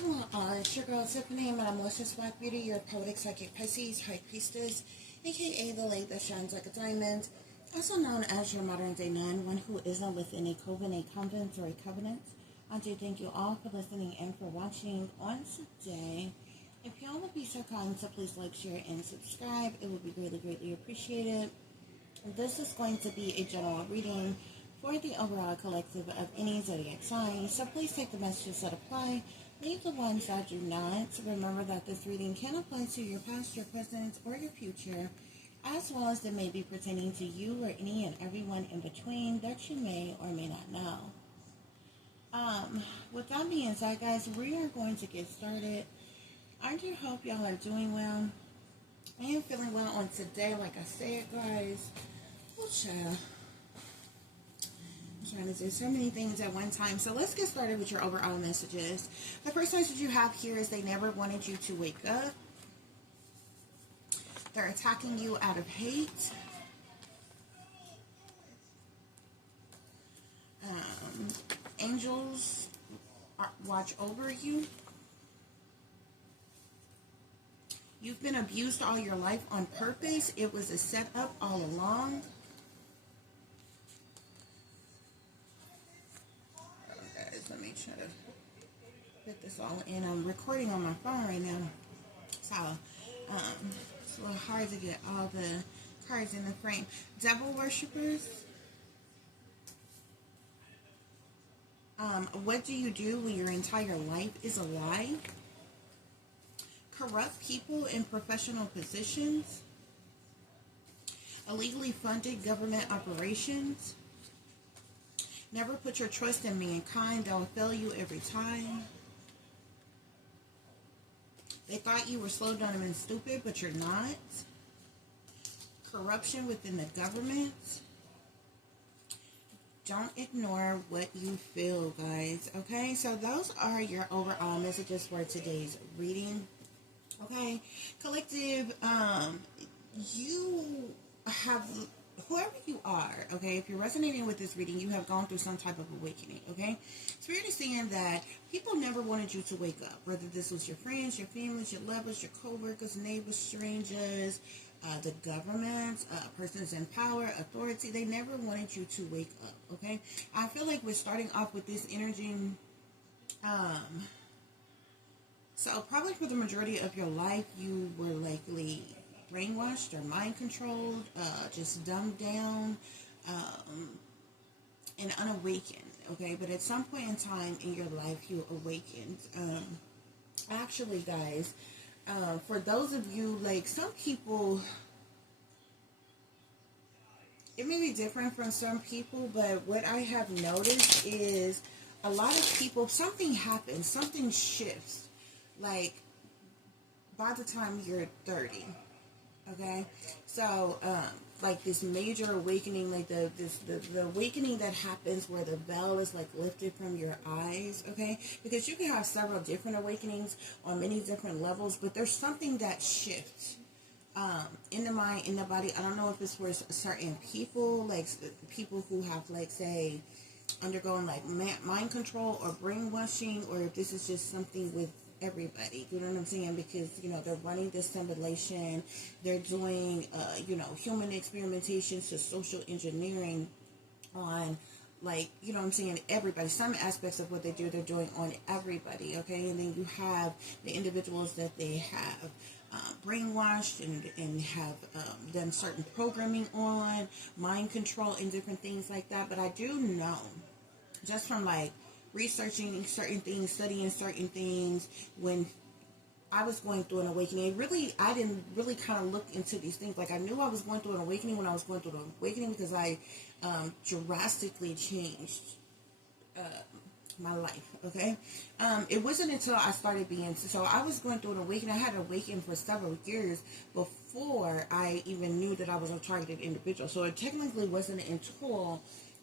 Hello, it's your girl Tiffany, and I'm Malicious Black Beauty, your poetic psychic Pisces, High Priestess, aka the lady that shines like a diamond, also known as your modern day nun, one who isn't within a coven, a convent, or a covenant. I do thank you all for listening and for watching on today. If y'all would be so kind to please like, share, and subscribe, it would be greatly, greatly appreciated. This is going to be a general reading for the overall collective of any zodiac sign, so please take the messages that apply, leave the ones that do not. Remember that this reading can apply to your past, your present, or your future, as well as it may be pertaining to you or any and everyone in between that you may or may not know. With that being said, guys, we are going to get started. I do hope y'all are doing well. I am feeling well on today, like I said, guys. Oh, child. I'm trying to do so many things at one time. So let's get started with your overall messages. The first message you have here is they never wanted you to wake up. They're attacking you out of hate. Angels watch over you. You've been abused all your life on purpose. It was a setup all along. Guys, let me try to fit this all in. I'm recording on my phone right now, so it's a little hard to get all the cards in the frame. Devil worshippers. What do you do when your entire life is a lie? Corrupt people in professional positions. Illegally funded government operations. Never put your trust in mankind. They'll fail you every time. They thought you were slow, dumb, and stupid, but you're not. Corruption within the government. Don't ignore what you feel, guys. Okay, so those are your overall messages for today's reading. Okay, collective, you have, whoever you are, okay, if you're resonating with this reading, you have gone through some type of awakening, okay? Spirit is saying that people never wanted you to wake up, whether this was your friends, your families, your lovers, your co-workers, neighbors, strangers, the government, persons in power, authority. They never wanted you to wake up, okay? I feel like we're starting off with this energy, so probably for the majority of your life, you were likely brainwashed or mind controlled, just dumbed down, and unawakened, okay? But at some point in time in your life, you awakened. Actually, guys, for those of you, like some people, it may be different from some people, but what I have noticed is a lot of people, something happens, something shifts. Like, by the time you're 30, okay? So, like this major awakening, like the awakening that happens where the veil is like lifted from your eyes, okay? Because you can have several different awakenings on many different levels, but there's something that shifts in the mind, in the body. I don't know if it's for certain people, like people who have, like, say, undergone like mind control or brainwashing, or if this is just something with everybody, you know what I'm saying? Because, you know, they're running this simulation, they're doing, you know, human experimentations to social engineering on, like, you know what I'm saying, everybody. Some aspects of what they do, they're doing on everybody, okay? And then you have the individuals that they have brainwashed and have done certain programming on, mind control and different things like that. But I do know, just from like researching certain things, studying certain things, when I was going through an awakening, I didn't really kind of look into these things. Like, I knew I was going through an awakening when I was going through an awakening, because I drastically changed my life, okay? It wasn't until I started being, so I was going through an awakening. I had awakened for several years before I even knew that I was a targeted individual. So it technically wasn't until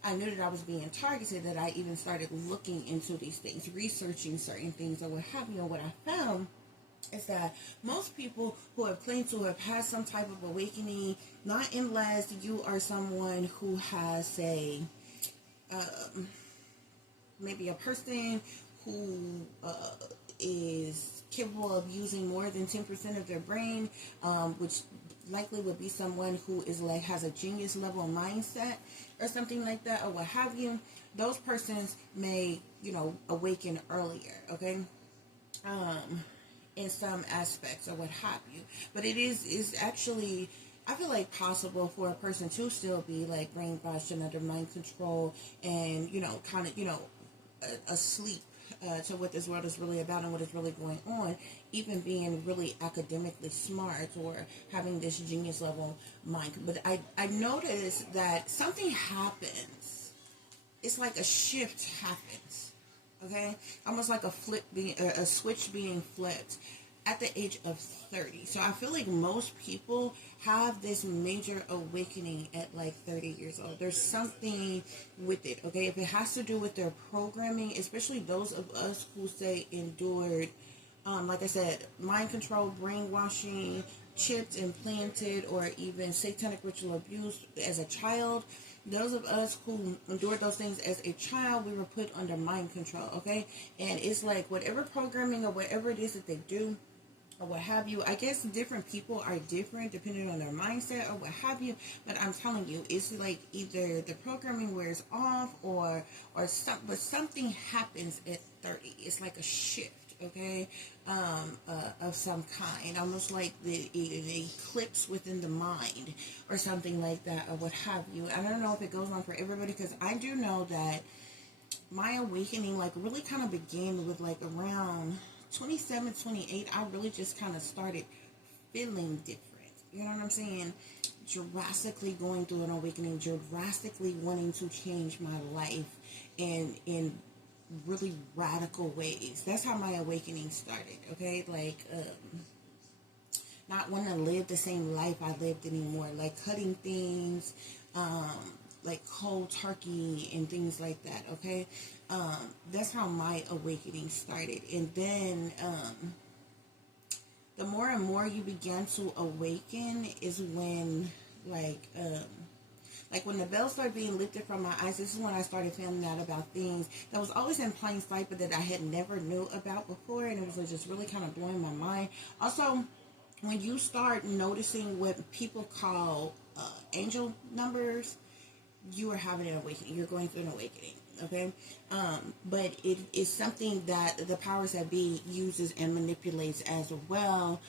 I knew that I was being targeted that I even started looking into these things, researching certain things or what have you. And what I found is that most people who have claimed to have had some type of awakening, not unless you are someone who has maybe a person who is capable of using more than 10% of their brain, which likely would be someone who is like has a genius level mindset or something like that, or what have you. Those persons may, awaken earlier, okay, in some aspects or what have you. But it is actually, I feel like, possible for a person to still be like brainwashed and under mind control, and kind of asleep to what this world is really about and what is really going on, even being really academically smart or having this genius level mind. But I noticed that something happens. It's like a shift happens, okay? Almost like a switch being flipped at the age of 30. So I feel like most people have this major awakening at like 30 years old. There's something with it, okay? If it has to do with their programming, especially those of us who say endured, like I said, mind control, brainwashing, chips implanted, or even satanic ritual abuse as a child. Those of us who endured those things as a child, we were put under mind control, okay? And it's like whatever programming or whatever it is that they do, or what have you. I guess different people are different depending on their mindset or what have you. But I'm telling you, it's like either the programming wears off or something happens at 30. It's like a shift, okay, of some kind, almost like an eclipse within the mind or something like that, or what have you. I don't know if it goes on for everybody, because I do know that my awakening like really kind of began with like around 27, 28, I really just kind of started feeling different. You know what I'm saying? Drastically going through an awakening, drastically wanting to change my life in really radical ways. That's how my awakening started, okay? Like, not wanting to live the same life I lived anymore. Like cutting things, like cold turkey and things like that, okay? That's how my awakening started. And then the more and more you begin to awaken is when like when the veil started being lifted from my eyes. This is when I started finding out about things that was always in plain sight, but that I had never knew about before, and it was just really kind of blowing my mind. Also, when you start noticing what people call angel numbers, you are having an awakening. You're going through an awakening, okay? But it is something that the powers that be uses and manipulates as well,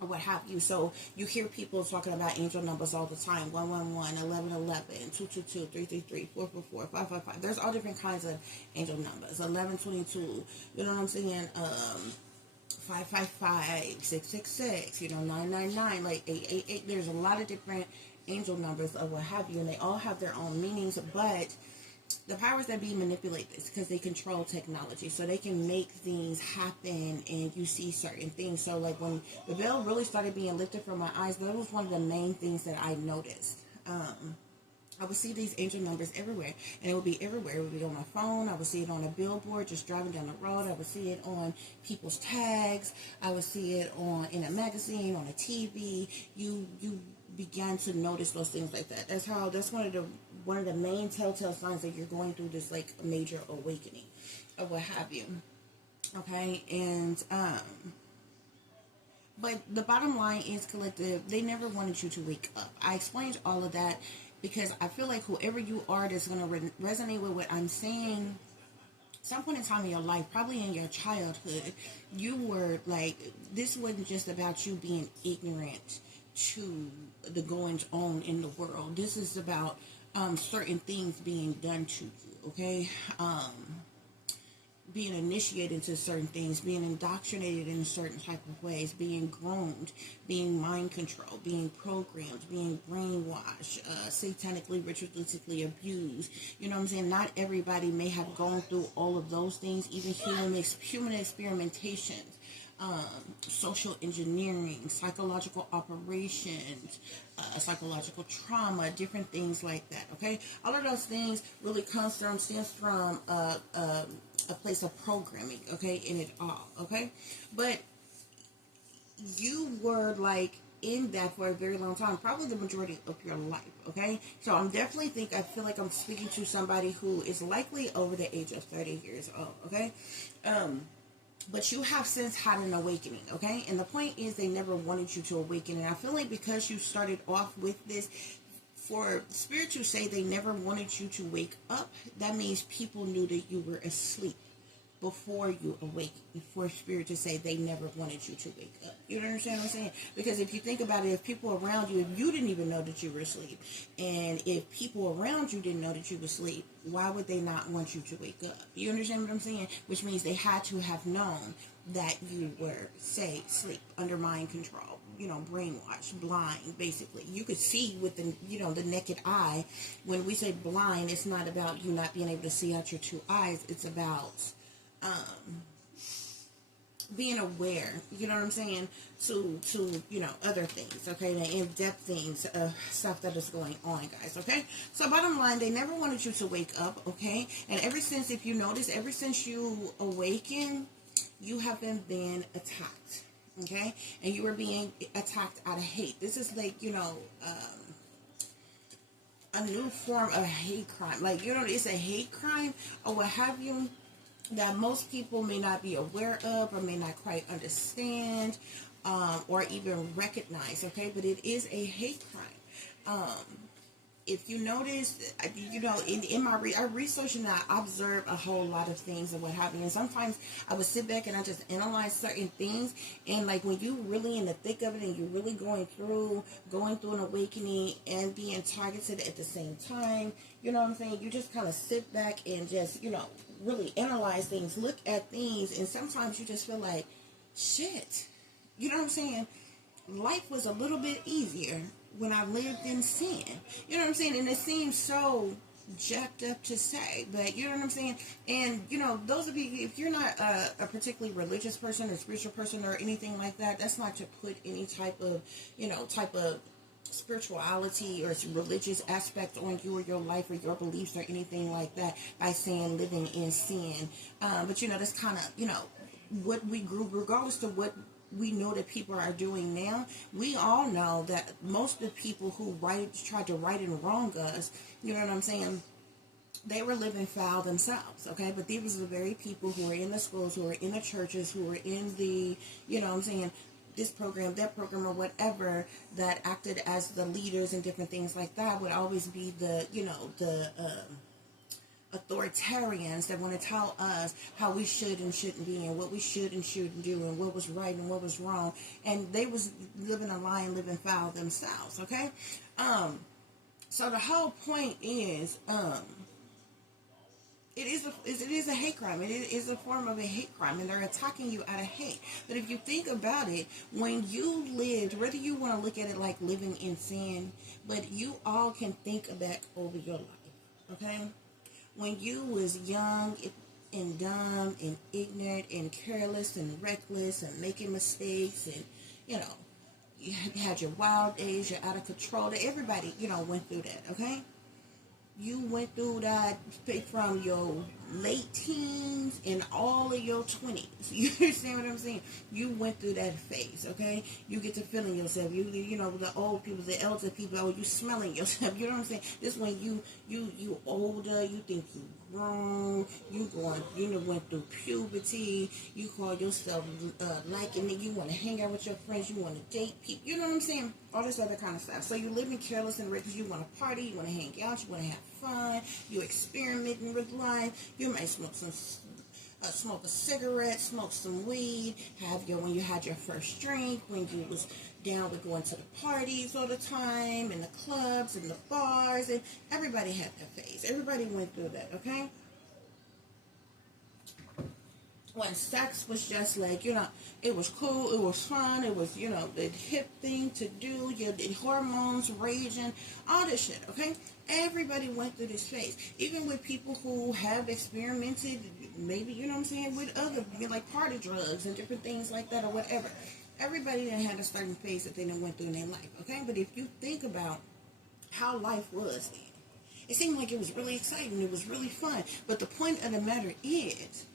or what have you. So you hear people talking about angel numbers all the time: 111, 1111, 222, 333, 444, 555. There's all different kinds of angel numbers. 1122, you know what I'm saying? 555, 666, 999, like 888. There's a lot of different angel numbers or what have you, and they all have their own meanings. But the powers that be manipulate this because they control technology, so they can make things happen and you see certain things. So like when the veil really started being lifted from my eyes, that was one of the main things that I noticed. I would see these angel numbers everywhere, and it would be everywhere. It would be on my phone. I would see it on a billboard just driving down the road. I would see it on people's tags. I would see it in a magazine, on a TV. You began to notice those things like that. That's one of the main telltale signs that you're going through this like major awakening or what have you. Okay, and but the bottom line is, collective, they never wanted you to wake up. I explained all of that because I feel like whoever you are that's going to resonate with what I'm saying, some point in time in your life, probably in your childhood, you were like, this wasn't just about you being ignorant to the goings on in the world. This is about certain things being done to you, okay? Being initiated into certain things, being indoctrinated in certain type of ways, being groomed, being mind controlled, being programmed, being brainwashed, satanically, ritualistically abused. You know what I'm saying? Not everybody may have gone through all of those things, even human experimentations, social engineering, psychological operations, psychological trauma, different things like that, okay? All of those things really stems from a place of programming, okay, in it all, okay? But you were like in that for a very long time, probably the majority of your life, okay? So I feel like I'm speaking to somebody who is likely over the age of 30 years old, okay? But you have since had an awakening, okay? And the point is they never wanted you to awaken. And I feel like because you started off with this, for spirit to say they never wanted you to wake up, that means people knew that you were asleep before you awaken. For spirit to say they never wanted you to wake up. You understand what I'm saying? Because if you think about it, if people around you, if you didn't even know that you were asleep, and if people around you didn't know that you were asleep, why would they not want you to wake up? You understand what I'm saying? Which means they had to have known that you were, say, asleep, under mind control, brainwashed, blind, basically. You could see with the naked eye. When we say blind, it's not about you not being able to see out your two eyes. It's about being aware, you know what I'm saying, to other things, okay, the in-depth things, stuff that is going on, guys, okay? So bottom line, they never wanted you to wake up, okay? And ever since, if you notice, ever since you awaken, you have been being attacked, okay? And you were being attacked out of hate. This is like, a new form of hate crime. Like, it's a hate crime or what have you, that most people may not be aware of or may not quite understand or even recognize, okay? But it is a hate crime. If you notice, in my research and I observe a whole lot of things and what have you. And sometimes I would sit back and I just analyze certain things. And like when you really in the thick of it and you're really going through an awakening and being targeted at the same time, you know what I'm saying? You just kind of sit back and just, really analyze things, look at things, and sometimes you just feel like, shit, you know what I'm saying? Life was a little bit easier when I lived in sin. You know what I'm saying? And it seems so jacked up to say, but you know what I'm saying? And, those of you, if you're not a particularly religious person or spiritual person or anything like that, that's not to put any type of spirituality or religious aspect on you or your life or your beliefs or anything like that by saying living in sin. But that's kind of, what we grew, regardless of what we know that people are doing now. We all know that most of the people who tried to right and wrong us, you know what I'm saying, they were living foul themselves, okay? But these were the very people who were in the schools, who were in the churches, who were in the, this program, that program, or whatever, that acted as the leaders and different things like that, would always be the, the authoritarians that want to tell us how we should and shouldn't be and what we should and shouldn't do and what was right and what was wrong. And they was living a lie and living foul themselves, okay? So the whole point is, it is a hate crime. It is a form of a hate crime, and they're attacking you out of hate. But if you think about it, when you lived, whether you want to look at it like living in sin, but you all can think back over your life, okay? When you was young and dumb and ignorant and careless and reckless and making mistakes and, you had your wild days, you're out of control. Everybody, went through that, okay? You went through that from your late teens and all of your 20s. You understand what I'm saying? You went through that phase, okay? You get to feeling yourself. The old people, the elder people, you smelling yourself. You know what I'm saying? This when you older, you think you grown, went through puberty, you call yourself liking it, you want to hang out with your friends, you want to date people, you know what I'm saying? All this other kind of stuff. So you're living careless and reckless, you want to party, you want to hang out, you want to have fun, you're experimenting with life, you might smoke a cigarette, smoke some weed, when you had your first drink, when you was down with going to the parties all the time, and the clubs and the bars, and everybody had that phase. Everybody went through that, okay? When sex was just like, it was cool, it was fun, it was, the hip thing to do, the hormones raging, all this shit, okay? Everybody went through this phase. Even with people who have experimented, maybe, with other, like party drugs and different things like that or whatever. Everybody done had a certain phase that they done went through in their life, okay? But if you think about how life was then, it seemed like it was really exciting, it was really fun. But the point of the matter is,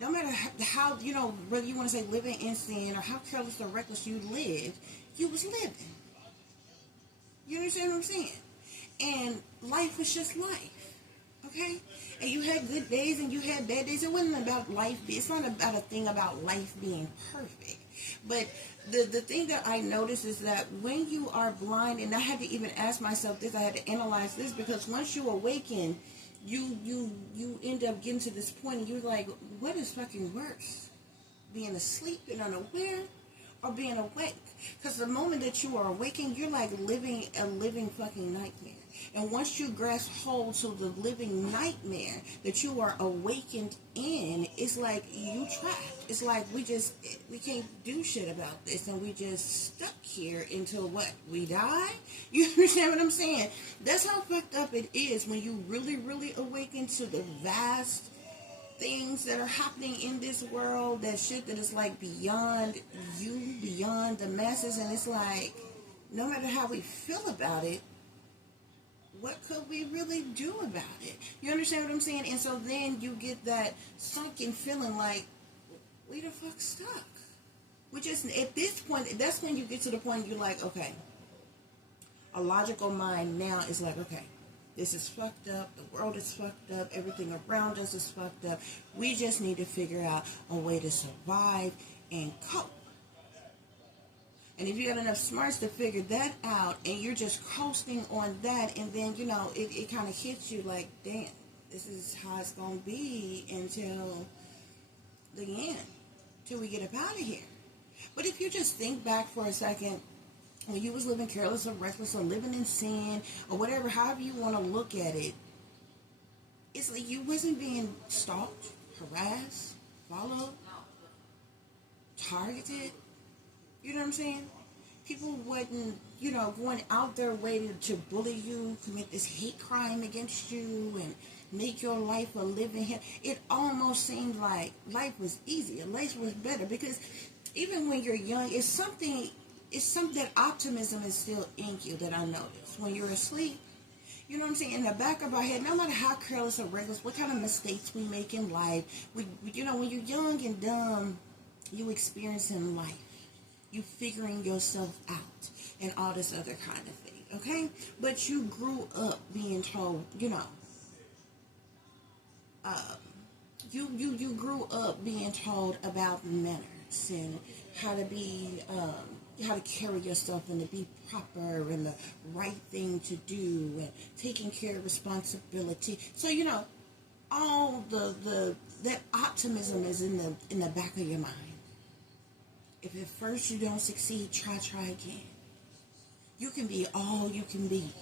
No matter how whether you want to say living in sin or how careless or reckless you lived, you was living. You understand what I'm saying? And life was just life, okay? And you had good days and you had bad days. It wasn't about life. It's not about a thing about life being perfect. But the thing that I noticed is that when you are blind, and I had to even ask myself this, I had to analyze this, because once you awaken, you end up getting to this point and you're like, what is fucking worse? Being asleep and unaware, or being awake? Because the moment that you are awakened, you're like living a living fucking nightmare. And once you grasp hold to the living nightmare that you are awakened in, it's like you trapped. It's like we can't do shit about this, and we just stuck here until what? We die? You understand what I'm saying? That's how fucked up it is when you really, really awaken to the vast things that are happening in this world, that shit that is like beyond you, beyond the masses. And it's like, no matter how we feel about it, what could we really do about it? You understand what I'm saying? And so then you get that sunken feeling like, we the fuck stuck. We just, at this point, that's when you get to the point you're like, okay, a logical mind now is like, okay, this is fucked up. The world is fucked up. Everything around us is fucked up. We just need to figure out a way to survive and cope. And if you got enough smarts to figure that out, and you're just coasting on that, and then, it kind of hits you like, damn, this is how it's going to be until the end, till we get up out of here. But if you just think back for a second, when you was living careless or reckless or living in sin or whatever, however you want to look at it, it's like you wasn't being stalked, harassed, followed, targeted. You know what I'm saying? People wasn't, going out their way to bully you, commit this hate crime against you, and make your life a living hell. It almost seemed like life was easier, life was better, because even when you're young, it's something that optimism is still in you that I noticed. When you're asleep, you know what I'm saying, in the back of our head, no matter how careless or reckless, what kind of mistakes we make in life, when you're young and dumb, you experiencing life. You figuring yourself out and all this other kind of thing, okay? But you grew up being told, you grew up being told about manners and how to be, how to carry yourself and to be proper and the right thing to do and taking care of responsibility. So, all that optimism is in the back of your mind. If at first you don't succeed, try again. You can be all you can be.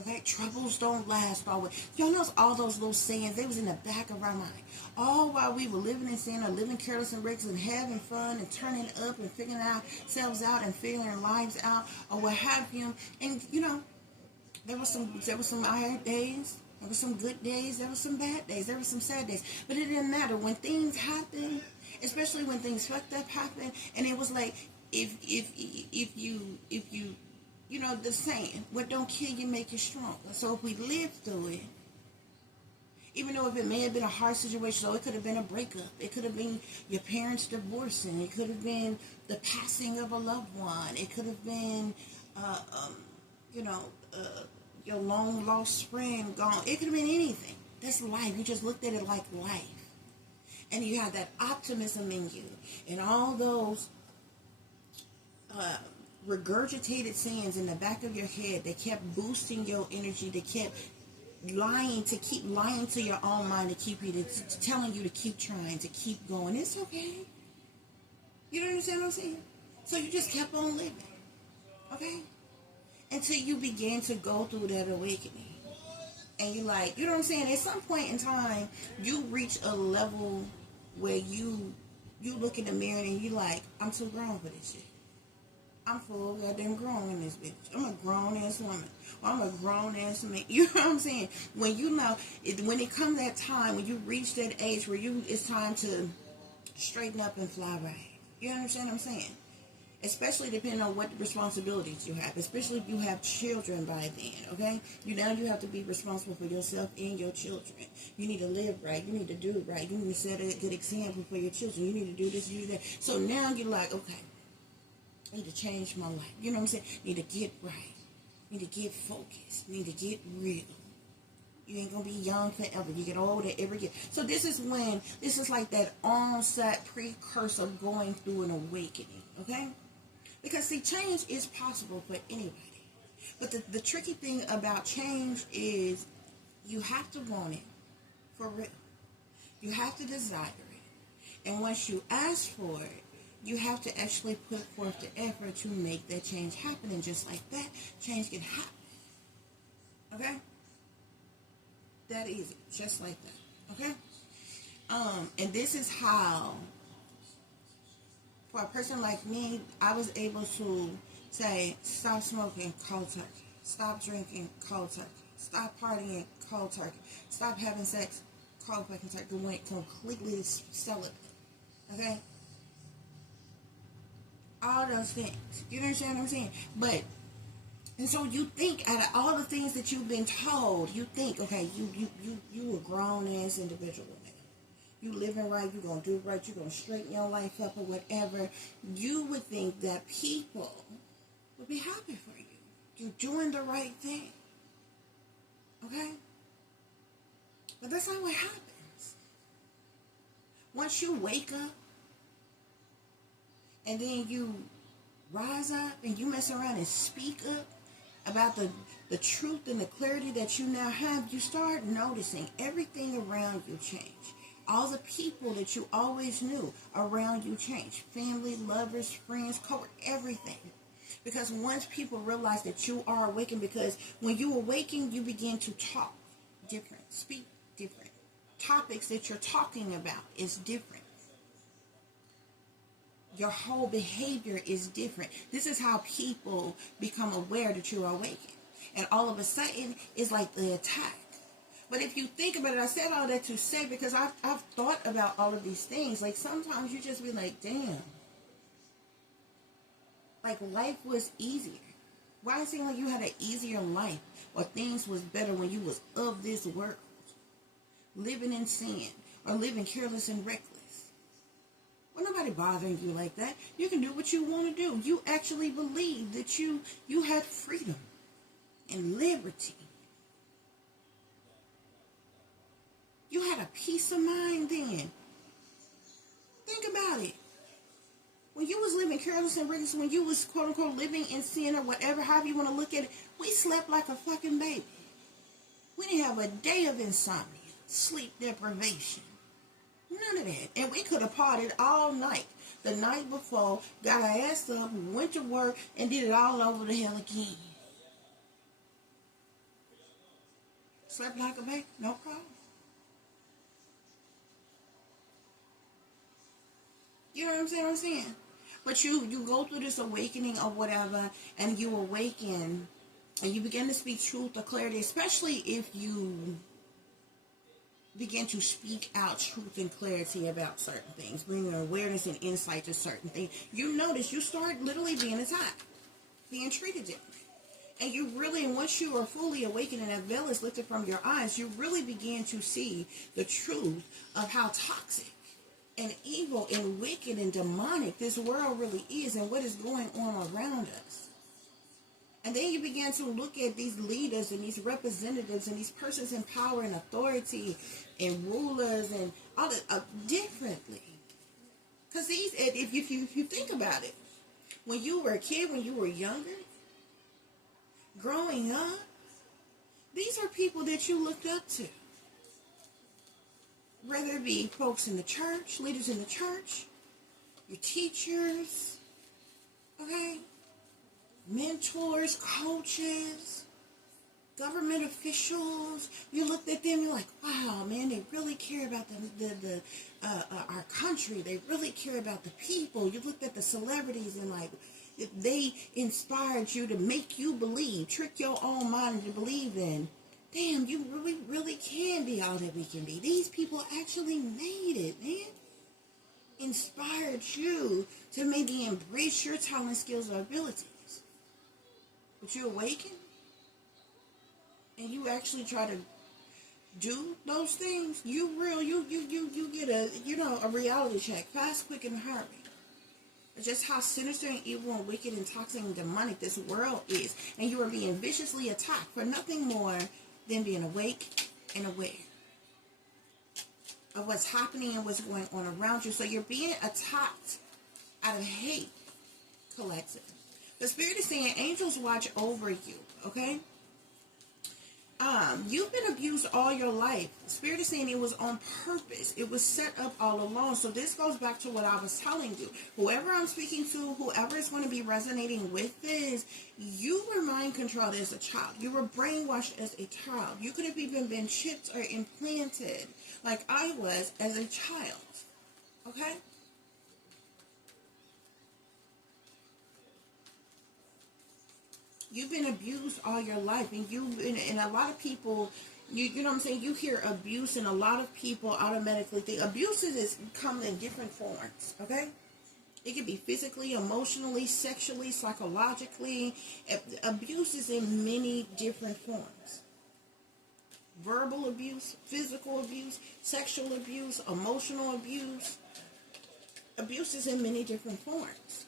Okay? Troubles don't last always. Y'all know all those little sayings, they was in the back of our mind. All while we were living in sin or living careless and reckless and having fun and turning up and figuring ourselves out and figuring our lives out or what have you. And, there were some hard days. There were some good days. There were some bad days. There were some sad days. But it didn't matter. When things happen, especially when things fucked up happen, and it was like, if you the saying, what don't kill you make you stronger. So if we lived through it, even though if it may have been a hard situation, so it could have been a breakup, it could have been your parents divorcing, it could have been the passing of a loved one, it could have been, your long lost friend gone. It could have been anything. That's life. You just looked at it like life. And you have that optimism in you. And all those regurgitated sayings in the back of your head, they kept boosting your energy. They kept lying to your own mind, to keep you, telling you to keep trying, to keep going. It's okay. You don't understand what I'm saying? So you just kept on living. Okay? Until you began to go through that awakening. And you like, you know what I'm saying? At some point in time, you reach a level where you look in the mirror and you like, I'm too grown for this shit. I'm full goddamn grown in this bitch. I'm a grown ass woman. Or I'm a grown ass man. You know what I'm saying? When when it comes that time, when you reach that age where it's time to straighten up and fly right. You understand what I'm saying? especially depending on what responsibilities you have, especially if you have children by then, okay? You have to be responsible for yourself and your children. You need to live right. You need to do right. You need to set a good example for your children. You need to do this, you do that. So now you're like, okay, I need to change my life. You know what I'm saying? I need to get right. I need to get focused. I need to get real. You ain't gonna be young forever. You get older every year. So this is like that onset precursor of going through an awakening, okay? Because see, change is possible for anybody. But the tricky thing about change is you have to want it for real. You have to desire it. And once you ask for it, you have to actually put forth the effort to make that change happen. And just like that, change can happen. Okay? That easy. Just like that. Okay? And this is how, for a person like me, I was able to say, stop smoking, cold turkey. Stop drinking, cold turkey. Stop partying, cold turkey. Stop having sex, cold fucking turkey. Went completely celibate. Okay? All those things. You understand what I'm saying? And so you think, out of all the things that you've been told, you think, okay, you a grown-ass individual now. You living right, you're going to do right, you're going to straighten your life up or whatever. You would think that people would be happy for you. You're doing the right thing. Okay? But that's not what happens. Once you wake up, and then you rise up and you mess around and speak up about the truth and the clarity that you now have, you start noticing everything around you change. All the people that you always knew around you change. Family, lovers, friends, coworkers, everything. Because once people realize that you are awakened, because when you awaken, you begin to talk different, speak different. Topics that you're talking about is different. Your whole behavior is different. This is how people become aware that you're awakened. And all of a sudden, it's like the attack. But if you think about it, I said all that to say, because I've thought about all of these things. Like, sometimes you just be like, damn. Like, life was easier. Why it seem like you had an easier life? Or things was better when you was of this world? Living in sin. Or living careless and reckless. Well, nobody bothering you like that. You can do what you want to do. You actually believe that you had freedom and liberty. You had a peace of mind then. Think about it. When you was living careless and reckless, when you was quote unquote living in sin or whatever, however you want to look at it, we slept like a fucking baby. We didn't have a day of insomnia, sleep deprivation. None of that. And we could have partied all night. The night before, got our ass up, went to work, and did it all over the hell again. Slept like a baby, no problem. You know what I'm saying? But you go through this awakening or whatever, and you awaken, and you begin to speak truth or clarity, especially if you begin to speak out truth and clarity about certain things, bringing awareness and insight to certain things. You notice you start literally being attacked, being treated different. And you really, once you are fully awakened and that veil is lifted from your eyes, you really begin to see the truth of how toxic and evil and wicked and demonic this world really is and what is going on around us. And then you begin to look at these leaders and these representatives and these persons in power and authority and rulers and all that differently. Because these, if you think about it, when you were a kid, when you were younger, growing up, these are people that you looked up to. Whether it be folks in the church, leaders in the church, your teachers, okay? Mentors, coaches, government officials. You looked at them, you're like, wow, man, they really care about our country. They really care about the people. You looked at the celebrities and like, they inspired you to make you believe, trick your own mind to believe in. Damn, you really can be all that we can be. These people actually made it, man. inspired you to maybe embrace your talent, skills, or abilities. But you awaken and you actually try to do those things, you get a reality check, fast, quick, and hurry. Just how sinister and evil and wicked and toxic and demonic this world is, and you are being viciously attacked for nothing more than being awake and aware of what's happening and what's going on around you. So you're being attacked out of hate, collective. The Spirit is saying angels watch over you, okay? You've been abused all your life. Spirit is saying it was on purpose. It was set up all along. So this goes back to what I was telling you. Whoever I'm speaking to, whoever is going to be resonating with this, you were mind controlled as a child. You were brainwashed as a child. You could have even been chipped or implanted like I was as a child. Okay? You've been abused all your life, and and a lot of people, you know what I'm saying, you hear abuse, and a lot of people automatically think abuse come in different forms, okay? It can be physically, emotionally, sexually, psychologically. Abuse is in many different forms. Verbal abuse, physical abuse, sexual abuse, emotional abuse. Abuse is in many different forms.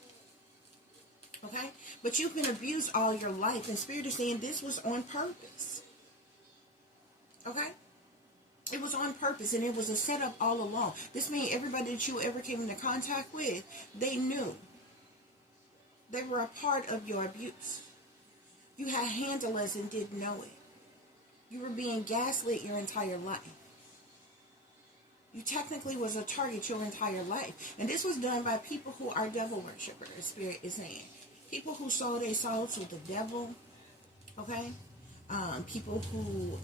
Okay? But you've been abused all your life. And Spirit is saying this was on purpose. Okay? It was on purpose. And it was a setup all along. This means everybody that you ever came into contact with, they knew. They were a part of your abuse. You had handlers and didn't know it. You were being gaslit your entire life. You technically was a target your entire life. And this was done by people who are devil worshippers, Spirit is saying. People who sold their soul to the devil, okay? People who,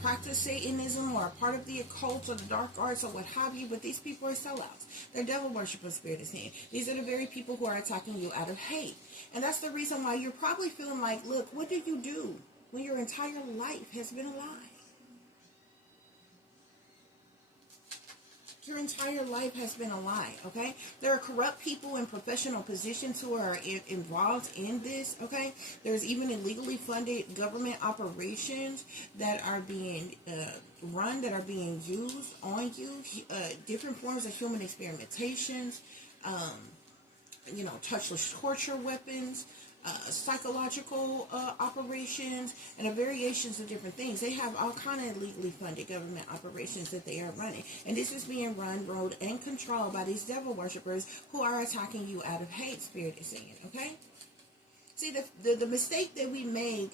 practice Satanism or are part of the occult or the dark arts or what have you, but these people are sellouts. They're devil worshippers, Spirit is saying. These are the very people who are attacking you out of hate. And that's the reason why you're probably feeling like, look, what did you do when your entire life has been a lie? Your entire life has been a lie, okay? There are corrupt people in professional positions who are involved in this, okay? There's even illegally funded government operations that are being run, that are being used on you, different forms of human experimentations, touchless torture weapons, psychological operations, and variations of different things. They have all kind of legally funded government operations that they are running. And this is being run, ruled, and controlled by these devil worshippers who are attacking you out of hate, Spirit is saying, okay? See, the mistake that we made,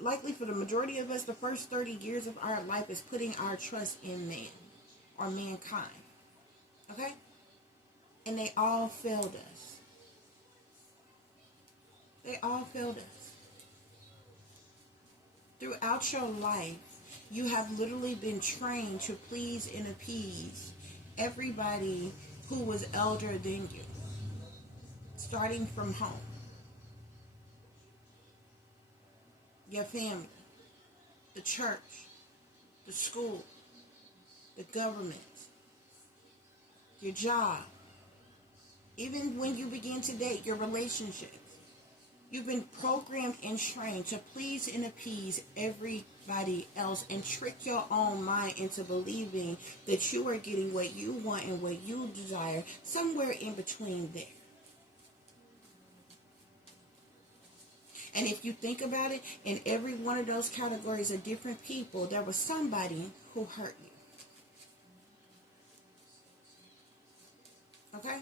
likely for the majority of us, the first 30 years of our life is putting our trust in man or mankind, okay? And they all failed us. They all failed us. Throughout your life, you have literally been trained to please and appease everybody who was elder than you, starting from home. Your family, the church, the school, the government, your job, even when you begin to date, your relationships. You've been programmed and trained to please and appease everybody else and trick your own mind into believing that you are getting what you want and what you desire somewhere in between there. And if you think about it, in every one of those categories of different people, there was somebody who hurt you. Okay?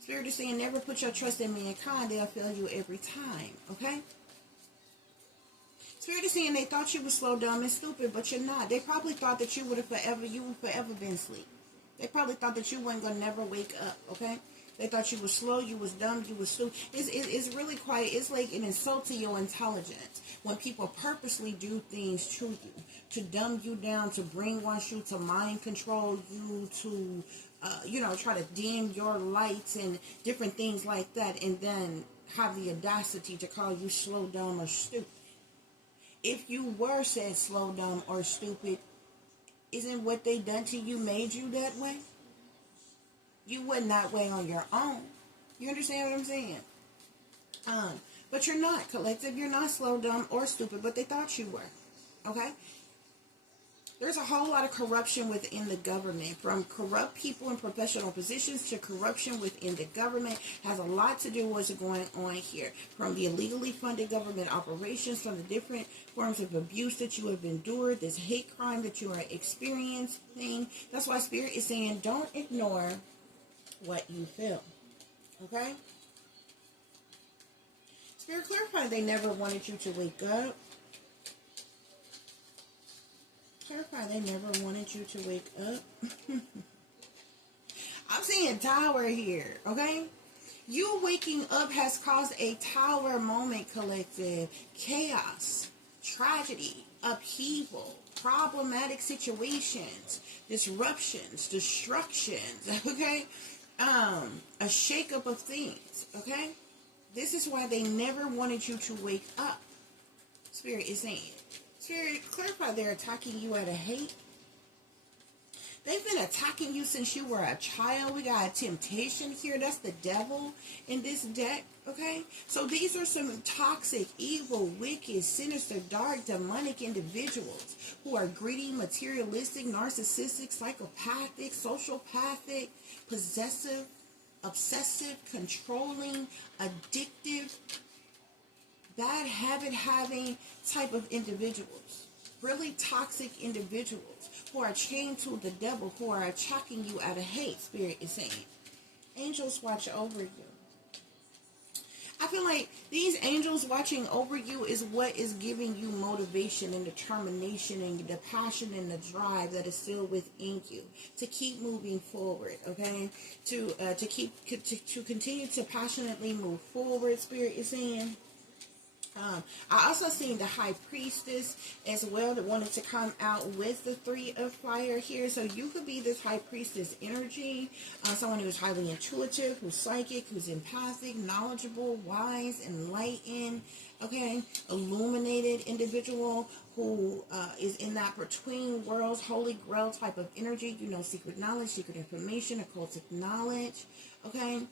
Spirit is saying never put your trust in mankind. They'll fail you every time. Okay? Spirit is saying they thought you were slow, dumb, and stupid, but you're not. They probably thought that you would forever been asleep. They probably thought that you weren't going to never wake up. Okay? They thought you were slow, you was dumb, you was stupid. It's really quiet. It's like an insult to your intelligence when people purposely do things to you, to dumb you down, to brainwash you, to mind control you, to try to dim your lights and different things like that, and then have the audacity to call you slow, dumb, or stupid. If you were said slow, dumb, or stupid, isn't what they done to you made you that way? You wasn't that way on your own. You understand what I'm saying? But you're not, collective. You're not slow, dumb, or stupid, but they thought you were. Okay? There's a whole lot of corruption within the government, from corrupt people in professional positions to corruption within the government. Has a lot to do with what's going on here, from the illegally funded government operations, from the different forms of abuse that you have endured, this hate crime that you are experiencing. That's why Spirit is saying, don't ignore what you feel. Okay? Spirit clarify, they never wanted you to wake up. Clarify, they never wanted you to wake up. I'm seeing tower here, okay? You waking up has caused a tower moment, collective. Chaos, tragedy, upheaval, problematic situations, disruptions, destructions, okay? A shakeup of things, okay? This is why they never wanted you to wake up. Spirit is saying. Spirit, clarify, they're attacking you out of hate. They've been attacking you since you were a child. We got a temptation here. That's the devil in this deck, okay? So these are some toxic, evil, wicked, sinister, dark, demonic individuals who are greedy, materialistic, narcissistic, psychopathic, sociopathic, possessive, obsessive, controlling, addictive, bad habit having type of individuals. Really toxic individuals who are chained to the devil, who are attacking you out of hate, Spirit is saying. Angels watch over you. I feel like these angels watching over you is what is giving you motivation and determination and the passion and the drive that is still within you to keep moving forward, okay? To continue to passionately move forward, Spirit is saying. I also seen the High Priestess as well that wanted to come out with the Three of Fire here. So you could be this High Priestess energy, someone who's highly intuitive, who's psychic, who's empathic, knowledgeable, wise, enlightened, okay, illuminated individual who is in that between worlds, holy grail type of energy. You know, secret knowledge, secret information, occultic knowledge, okay?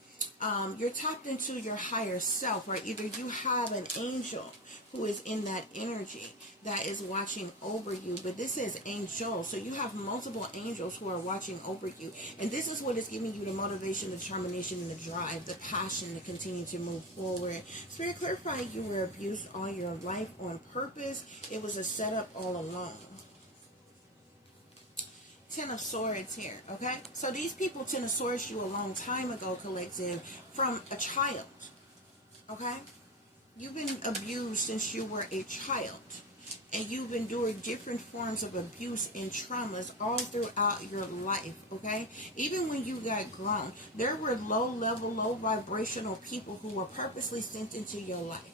You're tapped into your higher self, right? Either you have an angel who is in that energy that is watching over you, but this is angel, so you have multiple angels who are watching over you, and this is what is giving you the motivation, the determination, and the drive, the passion to continue to move forward. Spirit, clarify, you were abused all your life on purpose. It was a setup all along. Ten of Swords here, okay? So these people Ten of Swords you a long time ago, collective, from a child, okay? You've been abused since you were a child, and you've endured different forms of abuse and traumas all throughout your life, okay? Even when you got grown, there were low-level, low-vibrational people who were purposely sent into your life,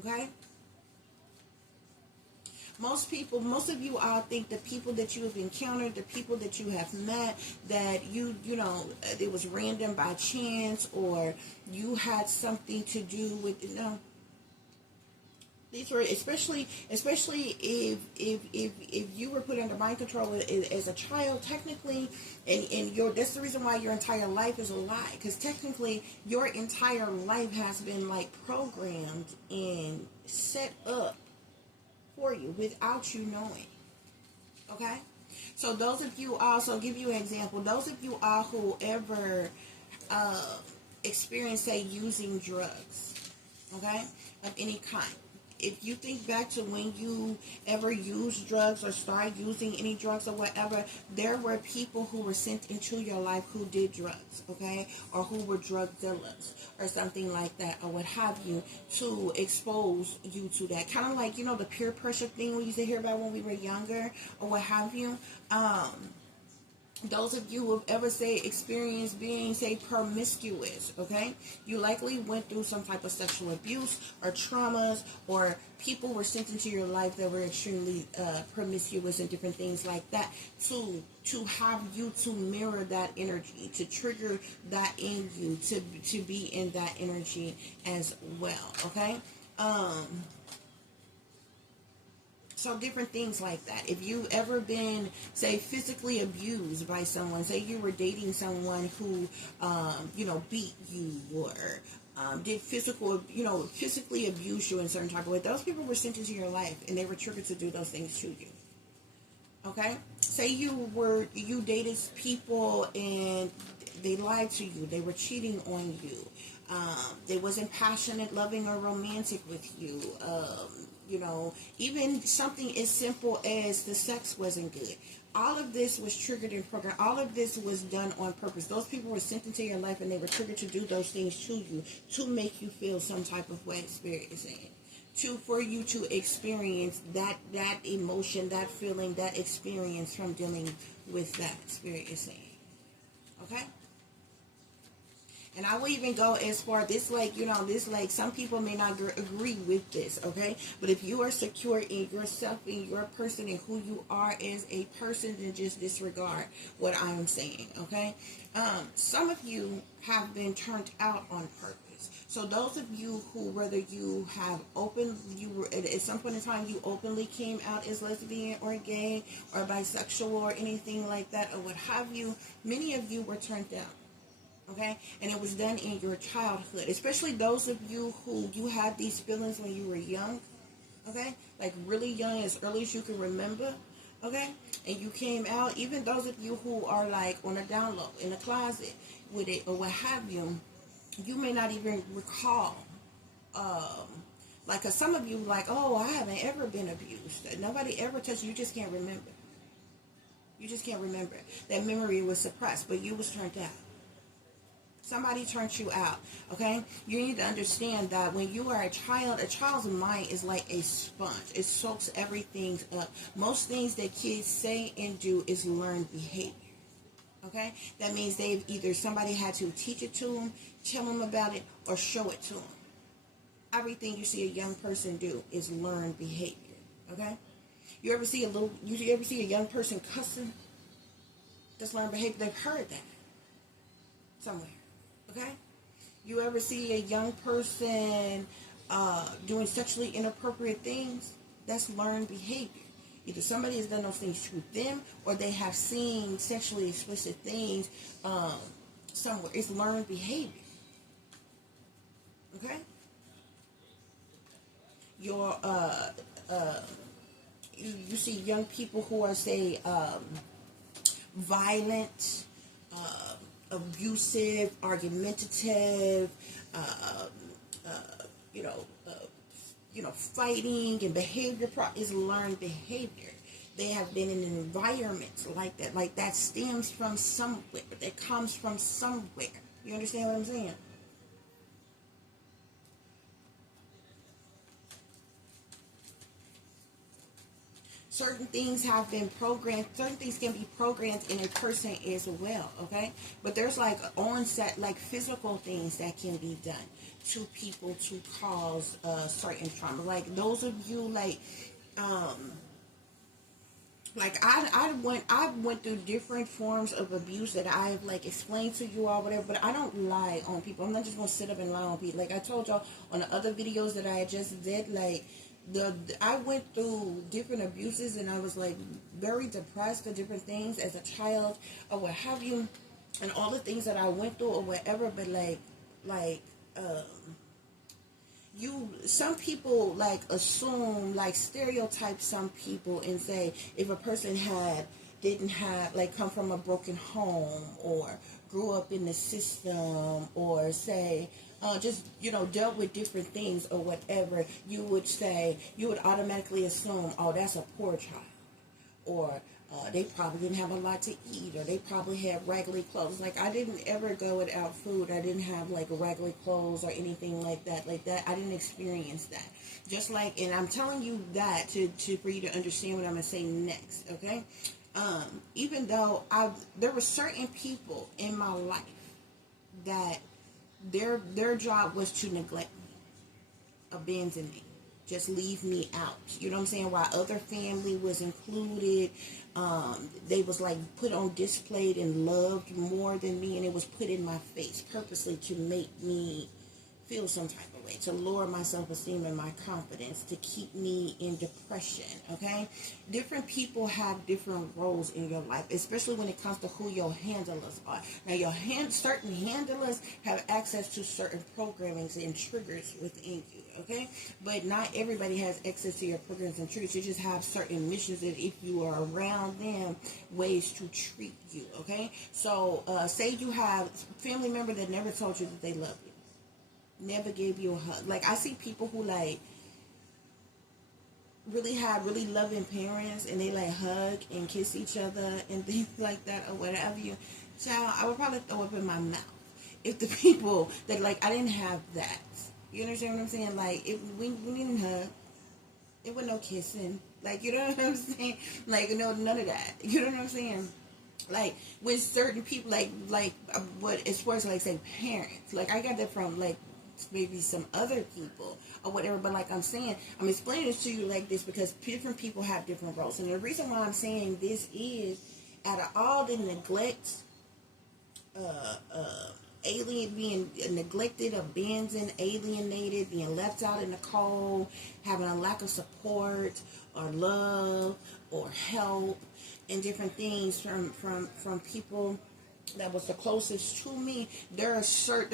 okay? Most of you all think the people that you have encountered, the people that you have met, that you know, it was random by chance, or you had something to do with, you know. These were, especially if you were put under mind control as a child, technically, and that's the reason why your entire life is a lie, because technically your entire life has been like programmed and set up for you without you knowing, okay? So those of you also, give you an example, those of you all who ever experience, say, using drugs, okay, of any kind. If you think back to when you ever used drugs or started using any drugs or whatever, there were people who were sent into your life who did drugs, okay? Or who were drug dealers or something like that, or what have you, to expose you to that. Kind of like, you know, the peer pressure thing we used to hear about when we were younger or what have you. Those of you who have ever, say, experienced being, say, promiscuous, okay? You likely went through some type of sexual abuse or traumas, or people were sent into your life that were extremely promiscuous and different things like that to have you to mirror that energy, to trigger that in you, to be in that energy as well, okay? So different things like that. If you ever been, say, physically abused by someone, say you were dating someone who, beat you or did physically abuse you in a certain type of way, those people were sent into your life and they were triggered to do those things to you. Okay? Say you dated people and they lied to you, they were cheating on you, they wasn't passionate, loving, or romantic with you. Even something as simple as the sex wasn't good. All of this was triggered and programmed. All of this was done on purpose. Those people were sent into your life and they were triggered to do those things to you to make you feel some type of way, Spirit is saying. For you to experience that emotion, that feeling, that experience from dealing with that, Spirit is saying. Okay? And I will even go as far, some people may not agree with this, okay? But if you are secure in yourself, in your person, and who you are as a person, then just disregard what I'm saying, okay? Some of you have been turned out on purpose. So those of you who, whether you have at some point in time, you openly came out as lesbian or gay or bisexual or anything like that or what have you, many of you were turned down. Okay, and it was done in your childhood, especially those of you who you had these feelings when you were young, okay, like really young, as early as you can remember, okay, and you came out. Even those of you who are like on a down low in a closet with it or what have you, you may not even recall. Cause some of you like, oh, I haven't ever been abused. Nobody ever touched you. You just can't remember. You just can't remember. That memory was suppressed, but you was turned out. Somebody turned you out, okay? You need to understand that when you are a child's mind is like a sponge. It soaks everything up. Most things that kids say and do is learned behavior, okay? That means somebody had to teach it to them, tell them about it, or show it to them. Everything you see a young person do is learned behavior, okay? You ever see a young person cussing? That's learned behavior. They've heard that somewhere. Okay? You ever see a young person doing sexually inappropriate things? That's learned behavior. Either somebody has done those things to them or they have seen sexually explicit things somewhere. It's learned behavior. Okay? You see young people who are, say, violent, abusive, argumentative, fighting and behavior is learned behavior. They have been in an environment like that. Like that stems from somewhere. That comes from somewhere. You understand what I'm saying? Certain things have been programmed. Certain things can be programmed in a person as well, okay? But there's like onset, like physical things that can be done to people to cause certain trauma. Like those of you, I went through different forms of abuse that I've explained to you all, whatever. But I don't lie on people. I'm not just gonna sit up and lie on people. Like I told y'all on the other videos that I just did, I went through different abuses and I was very depressed for different things as a child or what have you, and all the things that I went through or whatever. But some people assume, stereotype some people and say if a person didn't have come from a broken home or grew up in the system or say dealt with different things or whatever, you would automatically assume, oh, that's a poor child, or they probably didn't have a lot to eat, or they probably had raggedy clothes. I didn't ever go without food. I didn't have raggedy clothes or anything like that. I didn't experience that. And I'm telling you that for you to understand what I'm gonna say next, okay? Even though there were certain people in my life that their job was to neglect me, abandon me, just leave me out. You know what I'm saying? While other family was included, they was put on display and loved more than me, and it was put in my face purposely to make me feel some type of way, to lower my self-esteem and my confidence, to keep me in depression. Okay, different people have different roles in your life, especially when it comes to who your handlers are. Now, certain handlers have access to certain programmings and triggers within you. Okay, but not everybody has access to your programs and triggers. You just have certain missions that, if you are around them, ways to treat you. Okay, so say you have a family member that never told you that they love you, never gave you a hug. Like, I see people who like really have really loving parents, and they like hug and kiss each other and things like that, or whatever. Child, I would probably throw up in my mouth if the people that, like, I didn't have that. You understand what I'm saying? Like, if we didn't hug, it was no kissing. Like, you know what I'm saying? Like, no, none of that. You know what I'm saying? Like, with certain people, what, as far as, like, say, parents, like, I got that from, like, maybe some other people or whatever, but like I'm saying, I'm explaining this to you like this because different people have different roles. And the reason why I'm saying this is, out of all the neglect, being neglected, abandoned, alienated, being left out in the cold, having a lack of support or love or help and different things from people that was the closest to me, there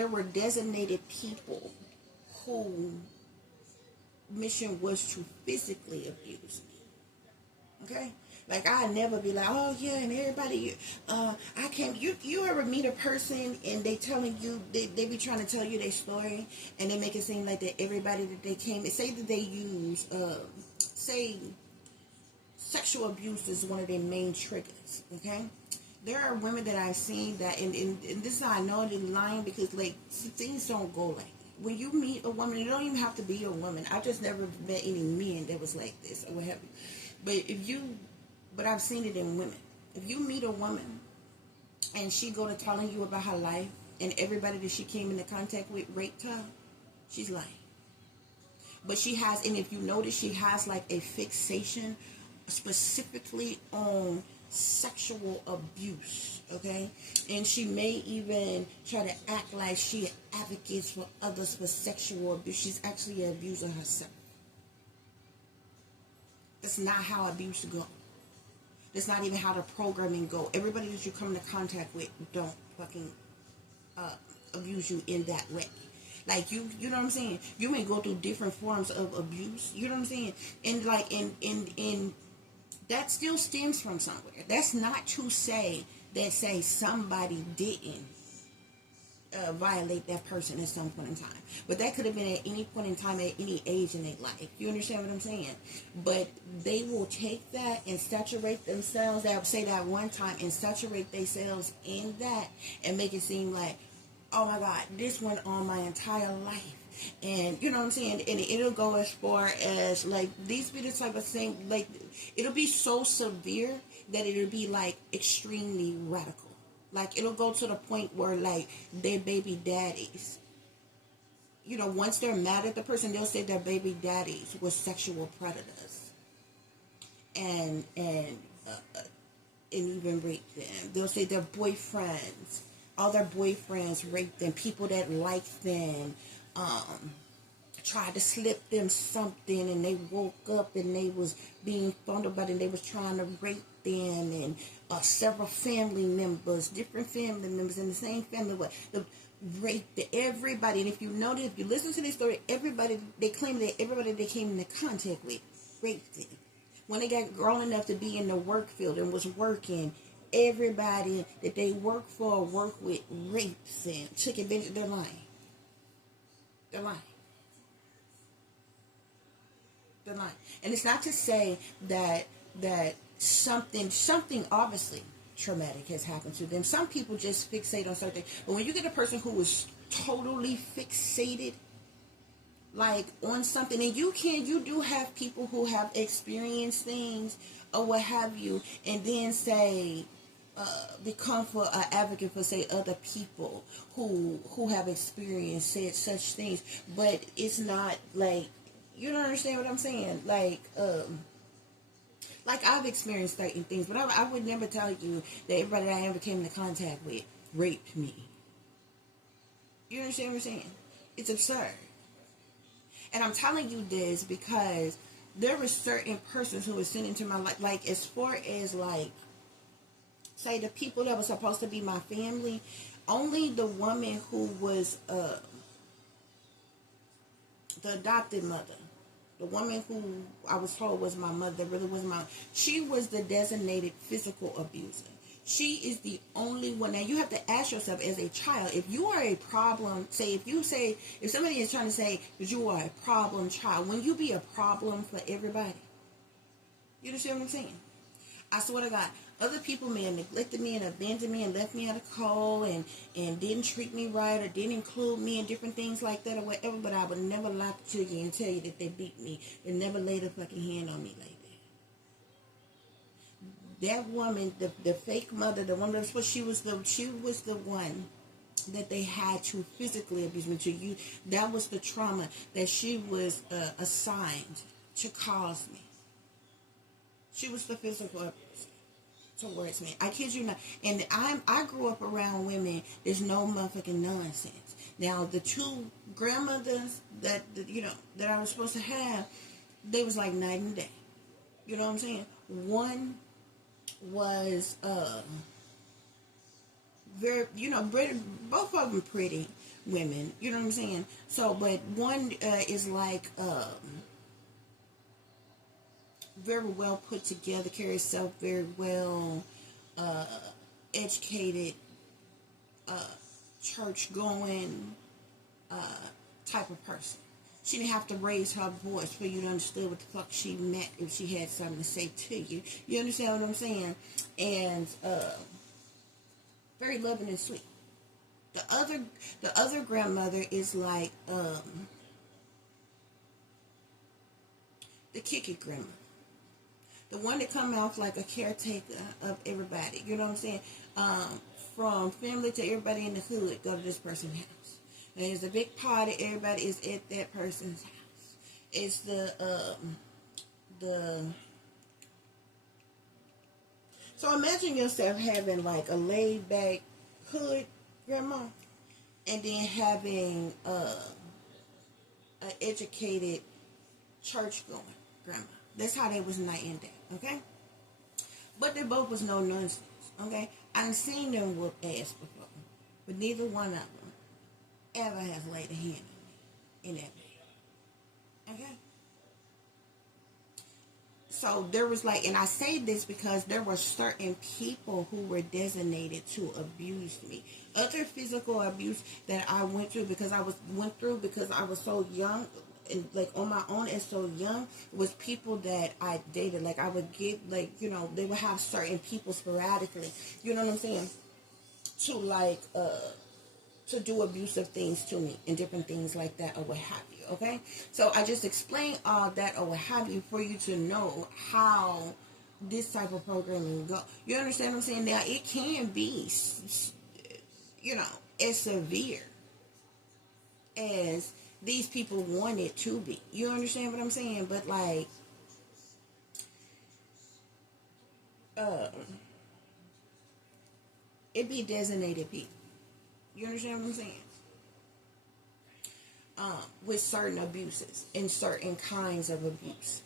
were designated people who mission was to physically abuse me. Okay? Like, I'd never be like, oh yeah, and everybody, I can't, you ever meet a person and they telling you, they be trying to tell you their story, and they make it seem like that everybody that they came, say that they use, say sexual abuse is one of their main triggers, okay? There are women that I've seen that, and this is how I know they're lying, because like things don't go like that. When you meet a woman, it don't even have to be a woman. I just never met any men that was like this or what have you. But I've seen it in women. If you meet a woman and she go to telling you about her life, and everybody that she came into contact with raped her, she's lying. But she has, and if you notice, she has like a fixation specifically on sexual abuse, okay? And she may even try to act like she advocates for others for sexual abuse. She's actually an abuser herself. That's not how abuse go. That's not even how the programming go. Everybody that you come into contact with don't fucking abuse you in that way. Like, you know what I'm saying? You may go through different forms of abuse. You know what I'm saying? And like in that still stems from somewhere. That's not to say that somebody didn't violate that person at some point in time. But that could have been at any point in time, at any age in their life. You understand what I'm saying? But they will take that and saturate themselves, that say that one time, and saturate themselves in that and make it seem like, oh my God, this went on my entire life. And you know what I'm saying? And it'll go as far as like, these be the type of thing, like, it'll be so severe that it'll be like extremely radical. Like, it'll go to the point where like their baby daddies, you know, once they're mad at the person, they'll say their baby daddies were sexual predators and even raped them. They'll say their boyfriends, all their boyfriends raped them. People that liked them tried to slip them something, and they woke up and they was being fondled by them, and they was trying to rape them, and several family members, different family members in the same family, raped everybody. And if you notice, if you listen to this story, everybody, they claim that everybody they came into contact with raped them. When they got grown enough to be in the work field and was working, everybody that they worked for or worked with raped them, took advantage of their lying. They're lying. They're lying. And it's not to say that something obviously traumatic has happened to them. Some people just fixate on something. But when you get a person who is totally fixated, like, on something, and you do have people who have experienced things or what have you, and then say, become for an advocate for, say, other people who have experienced said such things. But it's not like, you don't understand what I'm saying? Like I've experienced certain things, but I would never tell you that everybody that I ever came into contact with raped me. You understand what I'm saying? It's absurd. And I'm telling you this because there were certain persons who were sent into my life, like as far as like, say the people that were supposed to be my family, only the woman who was the adopted mother, the woman who I was told was my mother, really was my, she was the designated physical abuser. She is the only one. Now you have to ask yourself as a child, if you are a problem, if somebody is trying to say that you are a problem child, when you be a problem for everybody, you understand what I'm saying? I swear to God, other people may have neglected me and abandoned me and left me out of cold and didn't treat me right or didn't include me in different things like that or whatever, but I would never lie to you and tell you that they beat me. They never laid a fucking hand on me like that. That woman, the fake mother, the one that was, she was the one that they had to physically abuse me, to you. That was the trauma that she was assigned to cause me. She was the physical abuse towards me. I kid you not. And I grew up around women. There's no motherfucking nonsense. Now the two grandmothers that I was supposed to have, they was like night and day. You know what I'm saying? One was very, both of them pretty women. You know what I'm saying? So, but one is like very well put together, carries herself very well, educated, church going type of person. She didn't have to raise her voice for you to understand what the fuck she meant if she had something to say to you. You understand what I'm saying? And very loving and sweet. The other grandmother is like the kick it grandmother. The one that come off like a caretaker of everybody. You know what I'm saying? From family to everybody in the hood, go to this person's house. And there's a big party, everybody is at that person's house. It's so imagine yourself having like a laid back hood grandma and then having an educated church going grandma. That's how they was night and day, okay? But they both was no nonsense, okay? I've seen them whoop ass before, but neither one of them ever has laid a hand on me in that bed, okay? So there was like, and I say this because there were certain people who were designated to abuse me. Other physical abuse that I went through because I was so young, and like on my own and so young, was people that I dated. Like I would get like, they would have certain people sporadically, you know what I'm saying, to like to do abusive things to me and different things like that or what have you, okay? So I just explained all that or what have you for you to know how this type of programming go. You understand what I'm saying? Now, it can be, as severe as these people want it to be. You understand what I'm saying? But like, it be designated people. You understand what I'm saying? With certain abuses and certain kinds of abuse.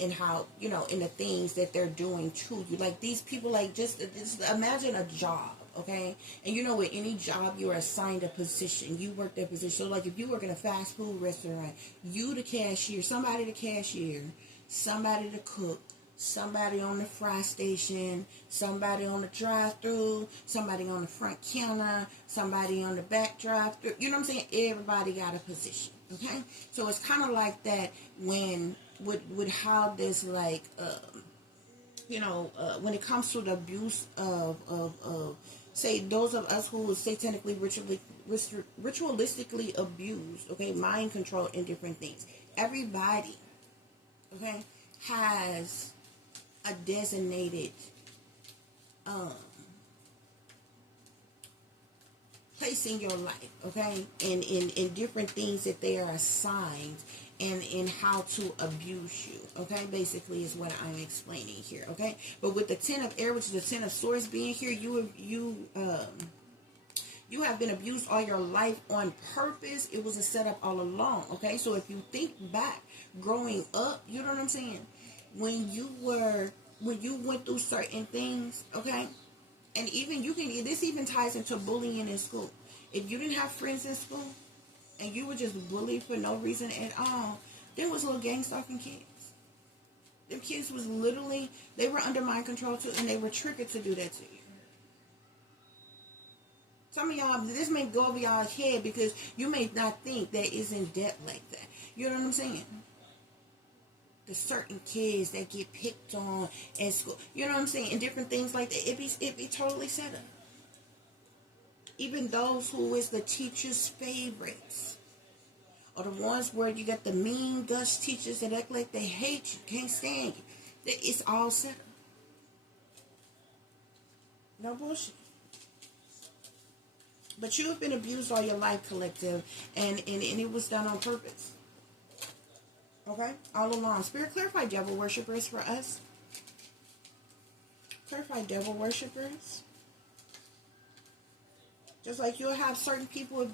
And how, in the things that they're doing to you. Like these people, like just imagine a job, okay? And with any job, you are assigned a position. You work that position. So like if you work in a fast food restaurant, you the cashier, somebody the cashier, somebody to cook, somebody on the fry station, somebody on the drive-thru, somebody on the front counter, somebody on the back drive-thru. You know what I'm saying? Everybody got a position, okay? So it's kind of like that when with how this like when it comes to the abuse of say those of us who would say technically ritualistically abused, okay, mind control and different things. Everybody, okay, has a designated place in your life, okay, and in different things that they are assigned and in how to abuse you, okay, basically is what I'm explaining here, okay. But with the Ten of Air, which is the Ten of Swords being here, you You have been abused all your life on purpose. It was a setup all along, okay? So if you think back, growing up, you know what I'm saying? When you went through certain things, okay? And even this even ties into bullying in school. If you didn't have friends in school, and you were just bullied for no reason at all, there was little gang stalking kids. Them kids was literally, they were under mind control too, and they were triggered to do that to you. Some of y'all, this may go over y'all's head because you may not think that it's in depth like that. You know what I'm saying? The certain kids that get picked on in school. You know what I'm saying? And different things like that. It be totally set up. Even those who is the teacher's favorites. Or the ones where you got the mean gush teachers that act like they hate you, can't stand you. It's all set up. No bullshit. But you have been abused all your life, collective, and it was done on purpose. Okay? All along. Spirit, clarify devil worshippers for us. Clarify devil worshippers. Just like you'll have certain people, if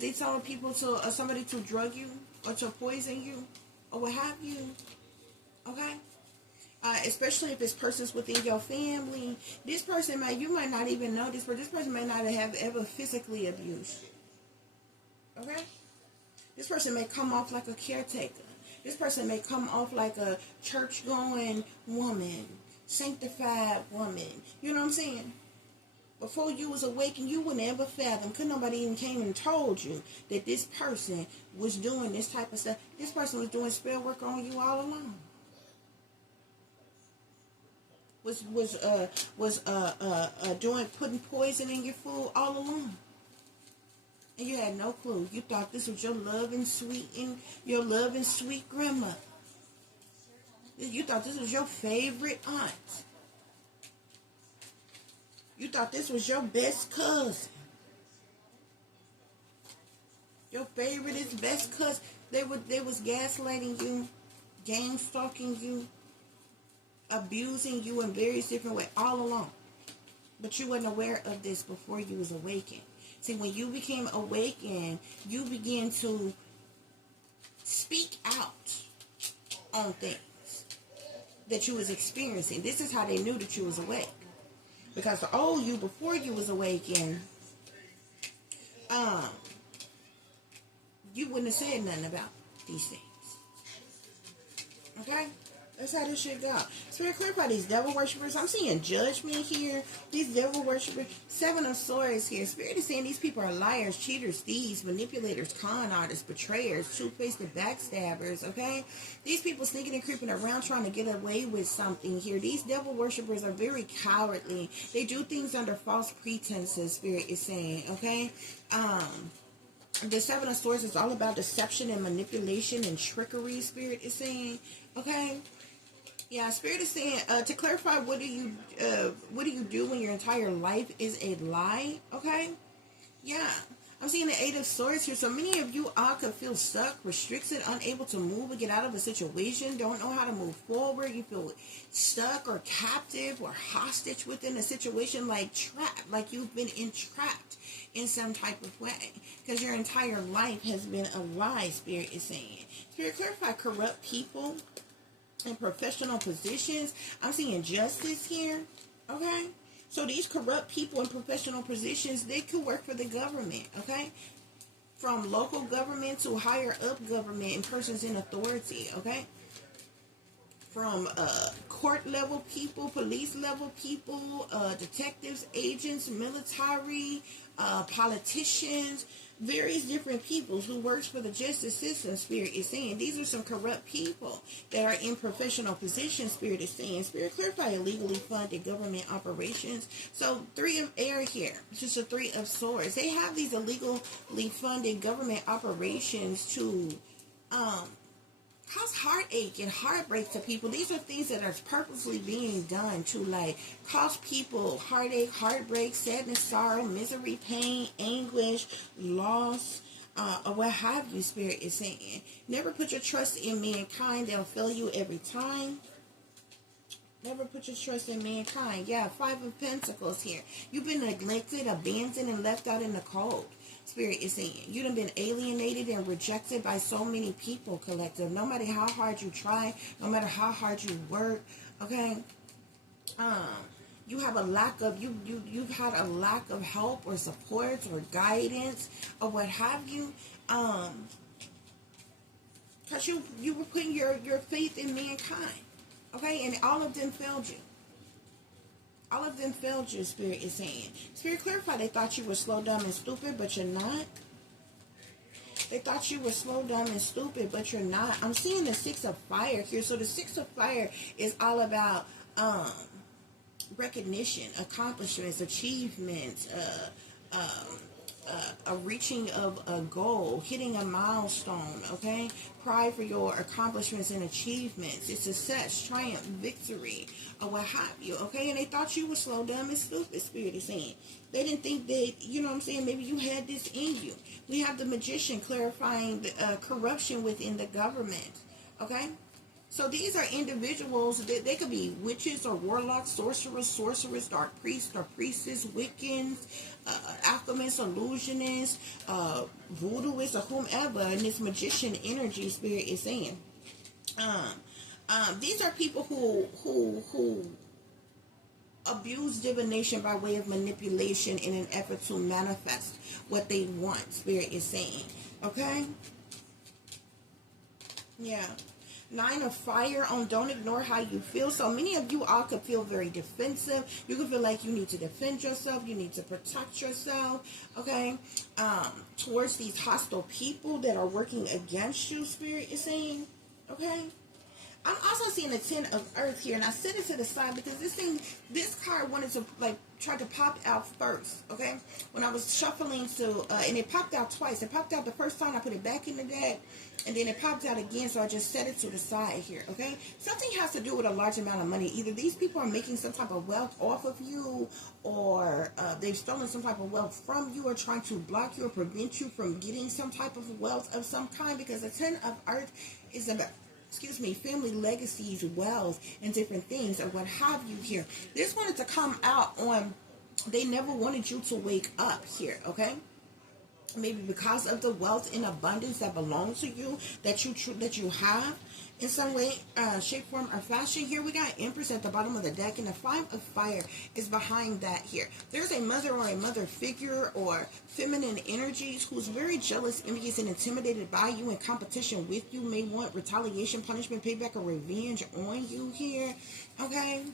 they tell people to somebody to drug you or to poison you or what have you, okay? Especially if it's persons within your family, this person you might not even know this, but this person may not have ever physically abused you, okay? This person may come off like a caretaker. This person may come off like a church-going woman, sanctified woman. You know what I'm saying? Before you was awakened, you would never fathom. Could nobody even came and told you that this person was doing this type of stuff. This person was doing spell work on you all along. Was doing putting poison in your food all along. And you had no clue. You thought this was your loving sweet grandmother. You thought this was your favorite aunt. You thought this was your best cousin. Your favorite is best cousin. They was gaslighting you, gang stalking you, abusing you in various different ways all along. But you wasn't aware of this before you was awakened. See, when you became awakened, you began to speak out on things that you was experiencing. This is how they knew that you was awake. Because the old you before you was awakened, you wouldn't have said nothing about these things. Okay? That's how this shit go. Spirit, clarify these devil worshippers. I'm seeing judgment here. These devil worshippers. 7 of Swords here. Spirit is saying these people are liars, cheaters, thieves, manipulators, con artists, betrayers, two-faced and backstabbers, okay? These people sneaking and creeping around trying to get away with something here. These devil worshippers are very cowardly. They do things under false pretenses, Spirit is saying, okay? The 7 of Swords is all about deception and manipulation and trickery, Spirit is saying, okay? Yeah, Spirit is saying, to clarify, what do you do when your entire life is a lie? Okay? Yeah. I'm seeing the 8 of Swords here. So many of you all could feel stuck, restricted, unable to move or get out of a situation, don't know how to move forward. You feel stuck or captive or hostage within a situation, like trapped, like you've been entrapped in some type of way. Because your entire life has been a lie, Spirit is saying. Spirit, clarify corrupt people in professional positions. I'm seeing justice here, okay? So these corrupt people in professional positions, they could work for the government, okay? From local government to higher up government and persons in authority, okay? From court level people, police level people, detectives, agents, military, politicians, various different people who works for the justice system, Spirit is saying. These are some corrupt people that are in professional positions, Spirit is saying. Spirit, clarify illegally funded government operations. So 3 of air here, just a 3 of Swords. They have these illegally funded government operations to cause heartache and heartbreak to people. These are things that are purposely being done to, like, cause people heartache, heartbreak, sadness, sorrow, misery, pain, anguish, loss, or what have you, Spirit is saying. Never put your trust in mankind. They'll fail you every time. Never put your trust in mankind. Yeah, Five of Pentacles here. You've been neglected, abandoned, and left out in the cold. Spirit is saying you done been alienated and rejected by so many people, collective. No matter how hard you try, no matter how hard you work, okay. You have a lack of you've had a lack of help or support or guidance or what have you. Because you were putting your faith in mankind. Okay, and all of them failed you. All of them failed you, Spirit is saying. Spirit, clarify, they thought you were slow, dumb, and stupid, but you're not. They thought you were slow, dumb, and stupid, but you're not. I'm seeing the Six of Fire here. So the Six of Fire is all about recognition, accomplishments, achievements, a reaching of a goal, hitting a milestone, okay? Pride for your accomplishments and achievements. It's success, triumph, victory, or what have you, okay? And they thought you were slow, dumb, and stupid, Spirit is saying. They didn't think that, you know what I'm saying, maybe you had this in you. We have the Magician clarifying the corruption within the government, okay? So these are individuals, they could be witches or warlocks, sorcerers, dark priests or priestess, Wiccans, alchemists, illusionists, voodooists, or whomever, and this magician energy, Spirit is saying. These are people who abuse divination by way of manipulation in an effort to manifest what they want, Spirit is saying. Okay? Yeah. Nine of Fire on don't ignore how you feel. So many of you all could feel very defensive. You could feel like you need to defend yourself. You need to protect yourself. Okay. Towards these hostile people that are working against you, Spirit is saying. Okay. I'm also seeing the Ten of Earth here, and I set it to the side because this card wanted to try to pop out first, okay? When I was shuffling and it popped out twice. It popped out the first time, I put it back in the deck, and then it popped out again, so I just set it to the side here, okay? Something has to do with a large amount of money. Either these people are making some type of wealth off of you, or they've stolen some type of wealth from you, or trying to block you or prevent you from getting some type of wealth of some kind, because the Ten of Earth is about, family legacies, wealth, and different things, or what have you here. This wanted to come out on, they never wanted you to wake up here, okay? Maybe because of the wealth and abundance that belongs to you, that you have in some way, shape, form, or fashion. Here we got Empress at the bottom of the deck, and the Five of Fire is behind that here. There's a mother or a mother figure or feminine energies who's very jealous, envious, and intimidated by you, in competition with you, may want retaliation, punishment, payback, or revenge on you here, okay?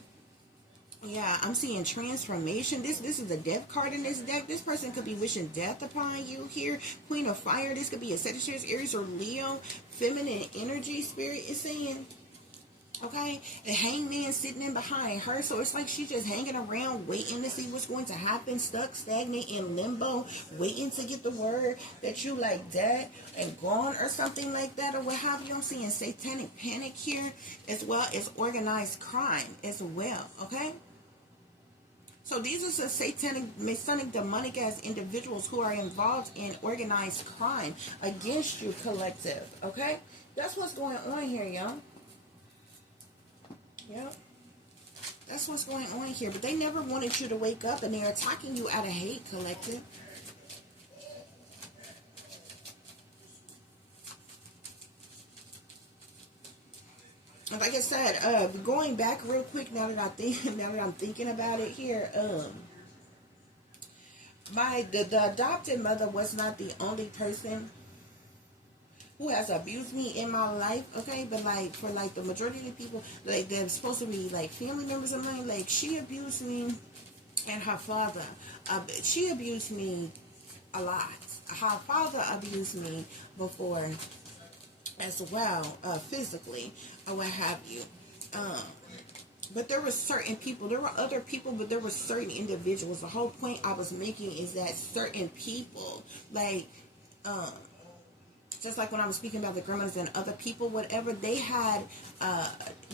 Yeah, I'm seeing transformation. This is a death card in this deck. This person could be wishing death upon you here. Queen of Fire. This could be a Sagittarius, Aries, or Leo. Feminine energy, Spirit is saying. Okay? The Hangman sitting in behind her. So it's like she's just hanging around, waiting to see what's going to happen. Stuck, stagnant, in limbo. Waiting to get the word that you like dead and gone or something like that, or what have you. I'm seeing satanic panic here, as well as organized crime as well. Okay? So these are some satanic, Masonic, demonic as individuals who are involved in organized crime against you, collective. Okay? That's what's going on here, y'all. Yep. That's what's going on here. But they never wanted you to wake up, and they're attacking you out of hate, collective. Like I said, going back real quick, now that I'm thinking about it here, the adopted mother was not the only person who has abused me in my life, okay? But for the majority of the people, they're supposed to be family members of mine. She abused me, and her father, she abused me a lot. Her father abused me before as well, physically, or what have you. But there were certain people, there were other people, but there were certain individuals. The whole point I was making is that certain people, just like when I was speaking about the grandmothers and other people, whatever, they had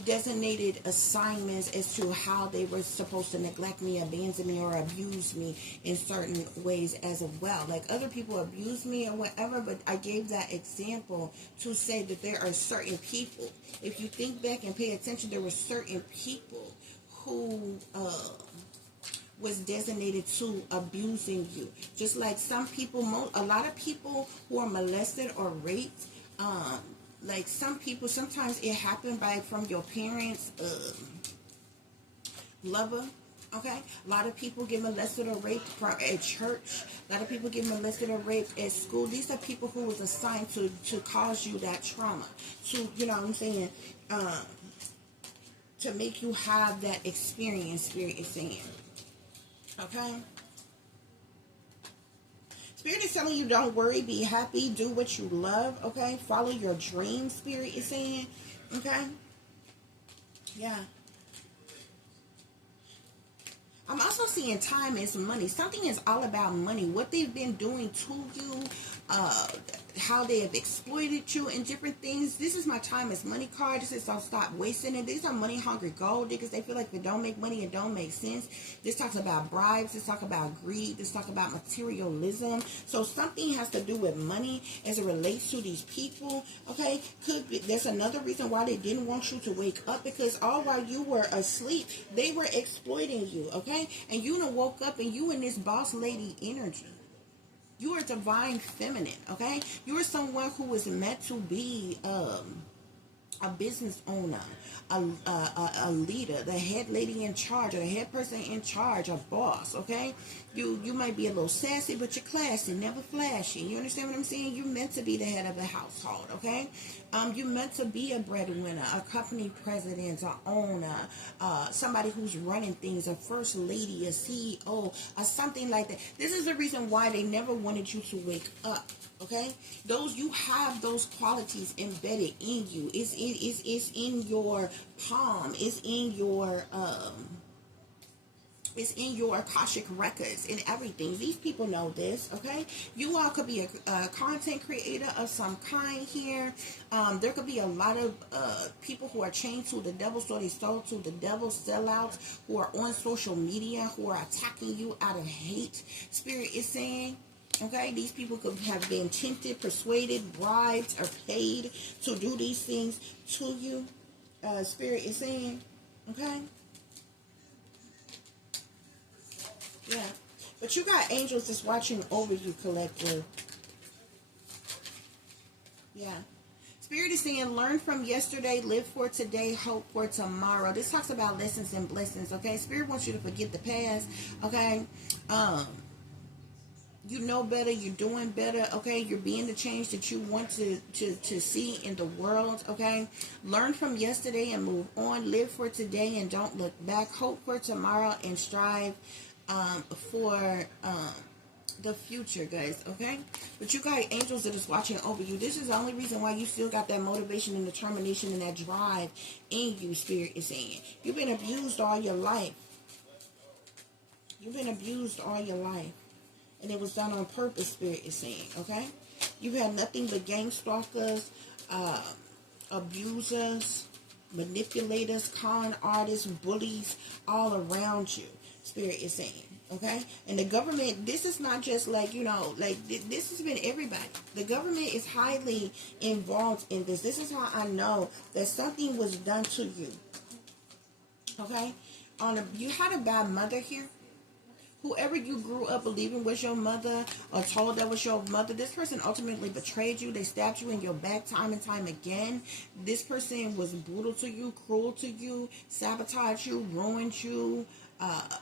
designated assignments as to how they were supposed to neglect me, abandon me, or abuse me in certain ways as well. Other people abused me or whatever, but I gave that example to say that there are certain people. If you think back and pay attention, there were certain people who was designated to abusing you. Just like some people, a lot of people who are molested or raped, like some people, sometimes it happened from your parents' lover. Okay, a lot of people get molested or raped at church. A lot of people get molested or raped at school. These are people who was assigned to cause you that trauma, to, you know what I'm saying, to make you have that experience. Spirit is saying, okay. Spirit is telling you, don't worry, be happy, do what you love. Okay, follow your dreams. Spirit is saying, okay, yeah. I'm also seeing time is money. Something is all about money. What they've been doing to you, how they have exploited you and different things. This is my time is money card. This is I'll stop wasting it. These are money hungry gold diggers. They feel like if it don't make money, it don't make sense. This talks about bribes. This talks about greed. This talks about materialism. So something has to do with money as it relates to these people. Okay, could be, there's another reason why they didn't want you to wake up, because all while you were asleep, they were exploiting you. Okay, and you done woke up and you in this boss lady energy. You are divine feminine, okay? You are someone who was meant to be a business owner, a leader, the head lady in charge, or the head person in charge, a boss, okay? You might be a little sassy, but you're classy, never flashy. You understand what I'm saying? You're meant to be the head of the household, okay? You're meant to be a breadwinner, a company president, an owner, somebody who's running things, a first lady, a CEO, or something like that. This is the reason why they never wanted you to wake up. Okay, you have those qualities embedded in you. It's in your palm. It's in your Akashic records and everything. These people know this. Okay, you all could be a content creator of some kind here. There could be a lot of people who are chained to the devil, so they sold to the devil, sellouts who are on social media, who are attacking you out of hate. Spirit is saying, okay, these people could have been tempted, persuaded, bribed, or paid to do these things to you. Spirit is saying, okay? Yeah. But you got angels that's watching over you, collective. Yeah. Spirit is saying, learn from yesterday, live for today, hope for tomorrow. This talks about lessons and blessings, okay? Spirit wants you to forget the past, okay? You know better, you're doing better, okay? You're being the change that you want to see in the world, okay? Learn from yesterday and move on. Live for today and don't look back. Hope for tomorrow and strive for the future, guys, okay? But you got angels that is watching over you. This is the only reason why you still got that motivation and determination and that drive in you, Spirit is saying. You've been abused all your life. You've been abused all your life. And it was done on purpose, Spirit is saying, okay? You've had nothing but gang stalkers, abusers, manipulators, con artists, bullies all around you, Spirit is saying, okay? And the government, this is not just like, you know, like this has been everybody. The government is highly involved in this. This is how I know that something was done to you, okay? You had a bad mother here. Whoever you grew up believing was your mother or told that was your mother, this person ultimately betrayed you. They stabbed you in your back time and time again. This person was brutal to you, cruel to you, sabotaged you, ruined you,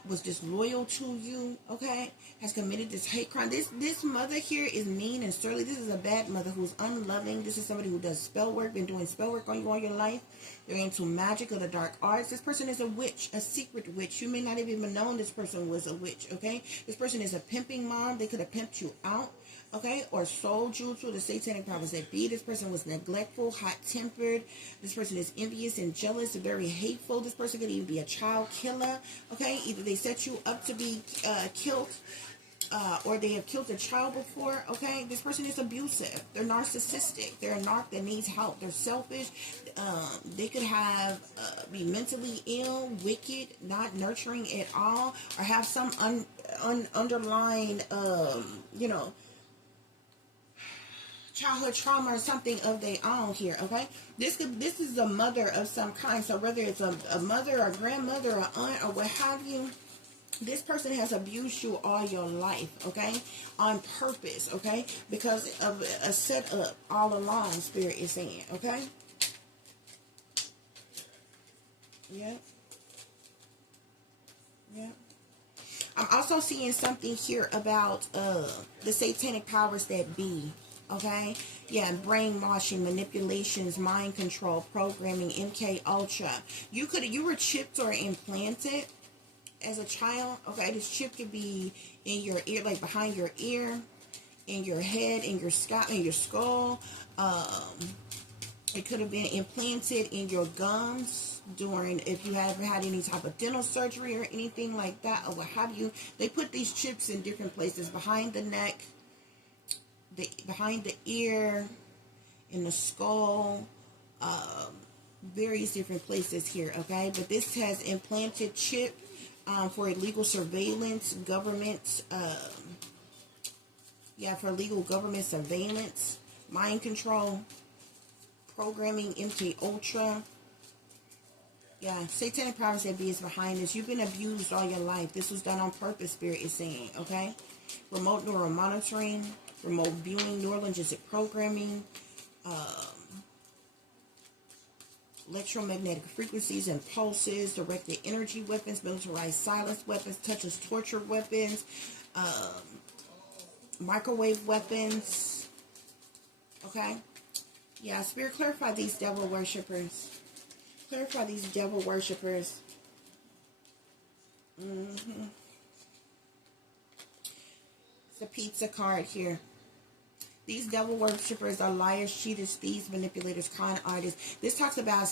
was disloyal to you, okay? Has committed this hate crime. This mother here is mean and surly. This is a bad mother who's unloving. This is somebody who does spell work, been doing spell work on you all your life. They're into magic or the dark arts. This person is a witch, a secret witch. You may not have even known this person was a witch, okay? This person is a pimping mom. They could have pimped you out, okay? Or sold you to the satanic powers that be. This person was neglectful, hot-tempered. This person is envious and jealous, very hateful. This person could even be a child killer, okay? Either they set you up to be killed, or they have killed a child before, okay? This person is abusive. They're narcissistic. They're a narc that needs help. They're selfish. They could have be mentally ill, wicked, not nurturing at all, or have some underlying, childhood trauma or something of their own here, okay? This is a mother of some kind. So whether it's a mother, a grandmother, or aunt, or what have you, this person has abused you all your life, okay? On purpose, okay? Because of a setup all along, Spirit is saying, okay? Yep. Yep. I'm also seeing something here about the satanic powers that be, okay? Yeah, brainwashing, manipulations, mind control, programming, MK Ultra. You were chipped or implanted as a child, okay? This chip could be in your ear, like behind your ear, in your head, in your scalp, in your skull. It could have been implanted in your gums during, if you have had any type of dental surgery or anything like that, or what have you. They put these chips in different places, behind the neck, behind the ear, in the skull, various different places here, okay? But this has implanted chip for illegal surveillance, government, for illegal government surveillance, mind control, programming, MK Ultra. Yeah, satanic powers that be is behind this. You've been abused all your life. This was done on purpose, Spirit is saying, okay? Remote neural monitoring, remote viewing, neurolinguistic programming, electromagnetic frequencies and pulses, directed energy weapons, militarized silence weapons, touches torture weapons, microwave weapons, okay? Yeah, Spirit, clarify these devil worshippers. Clarify these devil worshippers. It's a pizza card here. These devil worshippers are liars, cheaters, thieves, manipulators, con artists. This talks about,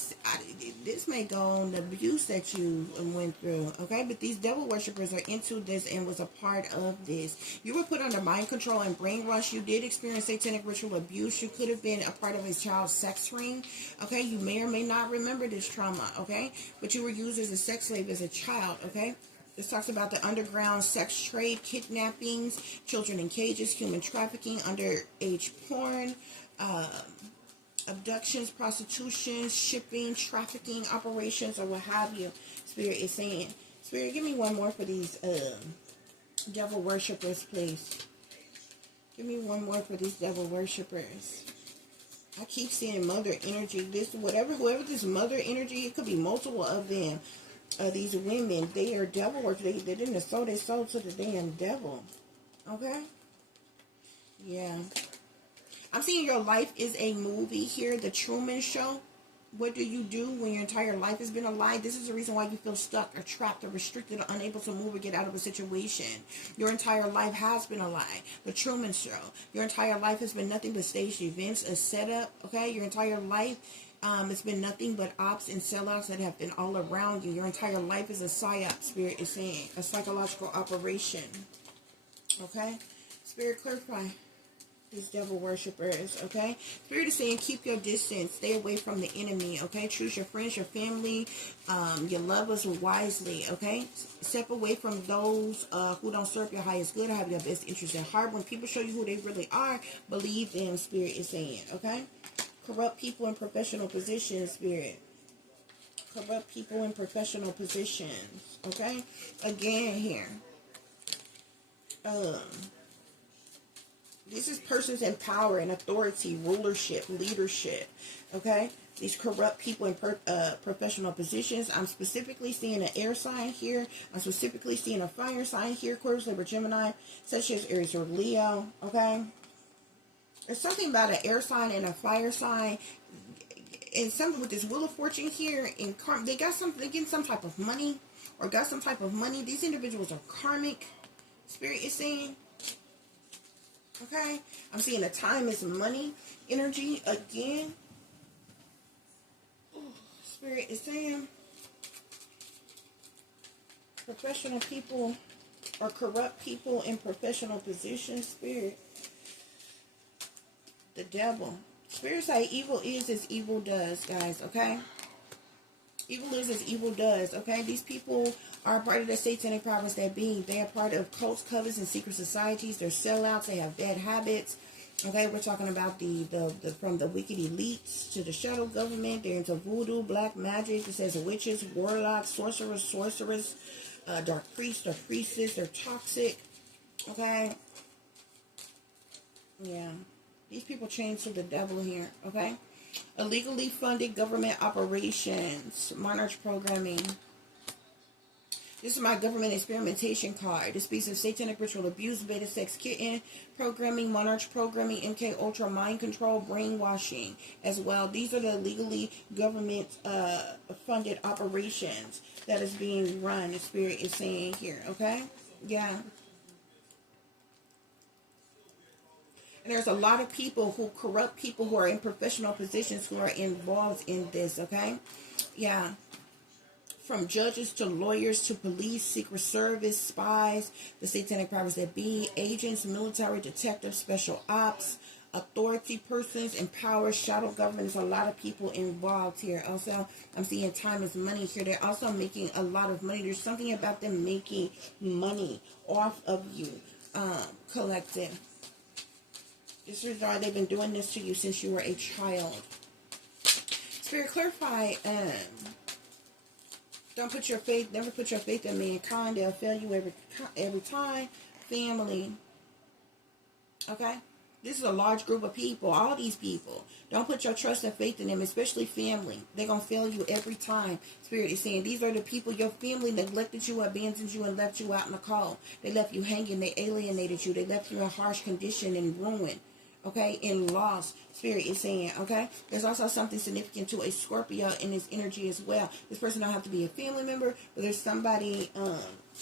this may go on the abuse that you went through, okay? But these devil worshippers are into this and was a part of this. You were put under mind control and brainwash. You did experience satanic ritual abuse. You could have been a part of a child's sex ring, okay? You may or may not remember this trauma, okay? But you were used as a sex slave as a child, okay? This talks about the underground sex trade, kidnappings, children in cages, human trafficking, underage porn, abductions, prostitution, shipping, trafficking operations, or what have you. Spirit is saying. Spirit, give me one more for these devil worshippers, please. Give me one more for these devil worshippers. I keep seeing mother energy. This, whoever this mother energy, it could be multiple of them. These women, they are devil workers. They didn't sow their soul to the damn devil. Okay? Yeah. I'm seeing your life is a movie here, The Truman Show. What do you do when your entire life has been a lie? This is the reason why you feel stuck or trapped or restricted or unable to move or get out of a situation. Your entire life has been a lie. The Truman Show. Your entire life has been nothing but staged events, a setup. Okay? Your entire life, it's been nothing but ops and sellouts that have been all around you. Your entire life is a psyop, Spirit is saying. A psychological operation. Okay? Spirit, clarify these devil worshippers, okay? Spirit is saying keep your distance. Stay away from the enemy, okay? Choose your friends, your family, your lovers wisely, okay? Step away from those who don't serve your highest good or have your best interest at heart. When people show you who they really are, believe them, Spirit is saying, okay? Corrupt people in professional positions, Spirit. Corrupt people in professional positions, okay? Again here. This is persons in power and authority, rulership, leadership, okay? These corrupt people in professional positions. I'm specifically seeing an air sign here. I'm specifically seeing a fire sign here, Aquarius, Libra, Gemini, such as Aries or Leo, okay? There's something about an air sign and a fire sign, and something with this Wheel of Fortune here. In they getting some type of money, or got some type of money. These individuals are karmic. Spirit is saying. Okay, I'm seeing a time is money energy again. Spirit is saying professional people or corrupt people in professional positions. Spirit, the devil. Spirit say evil is as evil does, guys. Okay, evil is as evil does. Okay, these people are part of the satanic powers that be. They are part of cults, covens, and secret societies. They're sellouts. They have bad habits. Okay, we're talking about the from the wicked elites to the shadow government. They're into voodoo, black magic. It says witches, warlocks, sorcerers, dark priests or priestess. They're toxic. Okay. Yeah. These people chained to the devil here. Okay. Illegally funded government operations. Monarch programming. This is my government experimentation card. This speaks of satanic ritual abuse, beta sex kitten programming, monarch programming, MK Ultra mind control, brainwashing as well. These are the legally government funded operations that is being run. The spirit is saying here. Okay? Yeah. And there's a lot of people who corrupt people who are in professional positions who are involved in this. Okay? Yeah. From judges to lawyers to police, secret service, spies, the satanic powers that be, agents, military, detectives, special ops, authority persons, and power, shadow government. There's a lot of people involved here. Also, I'm seeing time is money here. They're also making a lot of money. There's something about them making money off of you, collective. This is why they've been doing this to you since you were a child. Spirit, clarify, don't put your faith, never put your faith in mankind. They'll fail you every time. Family. Okay? This is a large group of people. All these people. Don't put your trust and faith in them, especially family. They're going to fail you every time. Spirit is saying these are the people, your family neglected you, abandoned you, and left you out in the cold. They left you hanging. They alienated you. They left you in harsh condition and ruin. Okay, in loss. Spirit is saying, okay, there's also something significant to a Scorpio in this energy as well. This person don't have to be a family member, but there's somebody,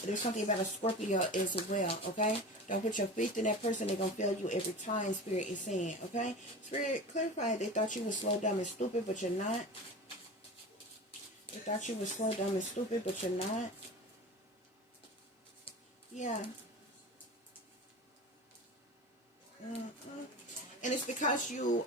there's something about a Scorpio as well, okay? Don't put your faith in that person. They're going to fail you every time, Spirit is saying, okay? Spirit, clarify. They thought you were slow, dumb, and stupid, but you're not. They thought you were slow, dumb, and stupid, but you're not. Yeah. And it's because you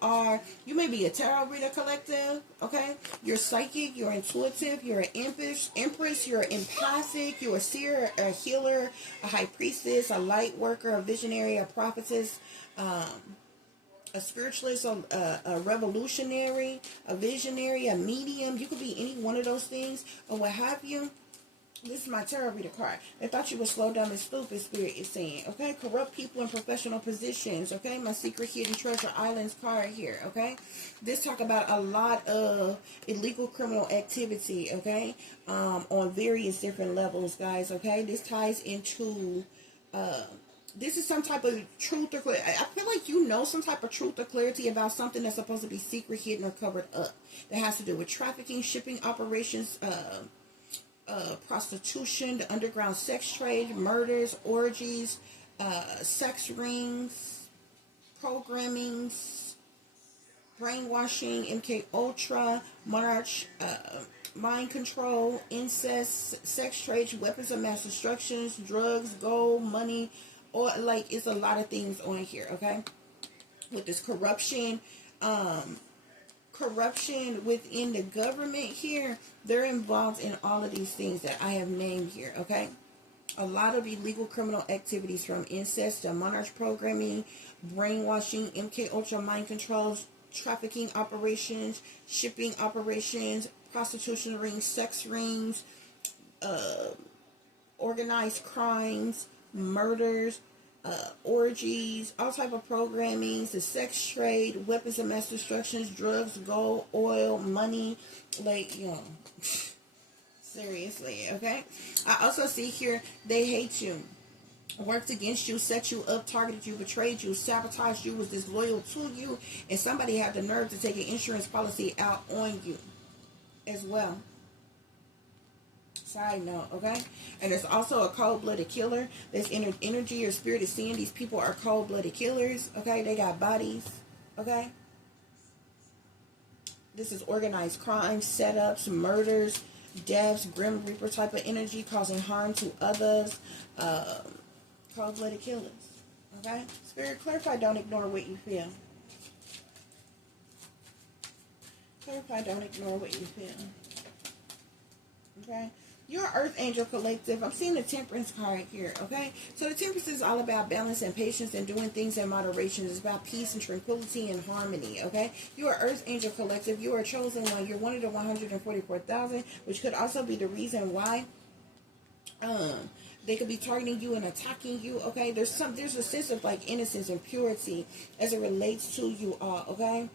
may be a tarot reader collective, okay? You're psychic, you're intuitive, you're an empress, you're empathic, you're a seer, a healer, a high priestess, a light worker, a visionary, a prophetess, a spiritualist, a revolutionary, a visionary, a medium. You could be any one of those things or what have you. This is my tarot reader card. They thought you were slow, dumb, and stupid, Spirit is saying. Okay? Corrupt people in professional positions. Okay? My secret hidden treasure islands card here. Okay? This talk about a lot of illegal criminal activity. Okay? On various different levels, guys. Okay? This ties into... this is some type of truth or clarity. I feel like you know some type of truth or clarity about something that's supposed to be secret, hidden, or covered up. That has to do with trafficking, shipping operations, prostitution, the underground sex trade, murders, orgies, sex rings, programmings, brainwashing, MK Ultra, monarch, mind control, incest, sex trade, weapons of mass destruction, drugs, gold, money, or like it's a lot of things on here, okay? With this corruption, corruption within the government here, they're involved in all of these things that I have named here, okay? A lot of illegal criminal activities from incest to monarch programming, brainwashing, MK Ultra mind controls, trafficking operations, shipping operations, prostitution rings, sex rings, organized crimes, murders, orgies, all type of programmings, the sex trade, weapons of mass destruction, drugs, gold, oil, money, like, you know, seriously, okay? I also see here, they hate you, worked against you, set you up, targeted you, betrayed you, sabotaged you, was disloyal to you, and somebody had the nerve to take an insurance policy out on you as well. Side note, okay? And there's also a cold-blooded killer. This energy or spirit is seeing these people are cold-blooded killers, okay? They got bodies, okay? This is organized crime, setups, murders, deaths, grim reaper type of energy, causing harm to others, cold-blooded killers, okay? Spirit, clarify, don't ignore what you feel. Clarify, don't ignore what you feel. Okay? You're Earth Angel Collective. I'm seeing the Temperance card here, okay? So the Temperance is all about balance and patience and doing things in moderation. It's about peace and tranquility and harmony, okay? You are Earth Angel Collective. You are a chosen one. You're one of the 144,000, which could also be the reason why they could be targeting you and attacking you, okay? There's a sense of like innocence and purity as it relates to you all, okay?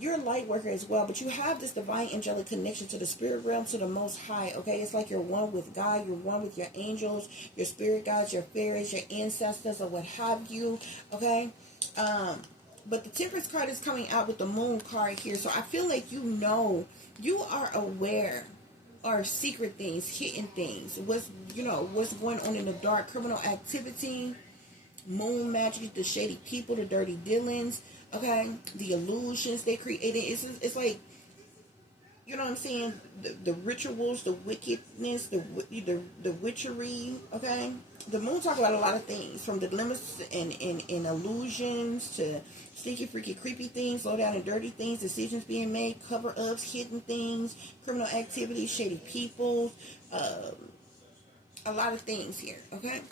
You're a light worker as well, but you have this divine angelic connection to the spirit realm, to the Most High, okay? It's like you're one with God, you're one with your angels, your spirit guides, your fairies, your ancestors, or what have you, okay? But the Temperance card is coming out with the Moon card here, so I feel like you are aware or secret things, hidden things, what's going on in the dark, criminal activity, moon magic, the shady people, the dirty dealings, okay, the illusions they created. It's like, you know what I'm saying, the rituals, the wickedness, the witchery, okay. The moon talk about a lot of things, from the dilemmas and illusions to sneaky, freaky, creepy things, low down and dirty things, decisions being made, cover-ups, hidden things, criminal activity, shady people, a lot of things here, okay.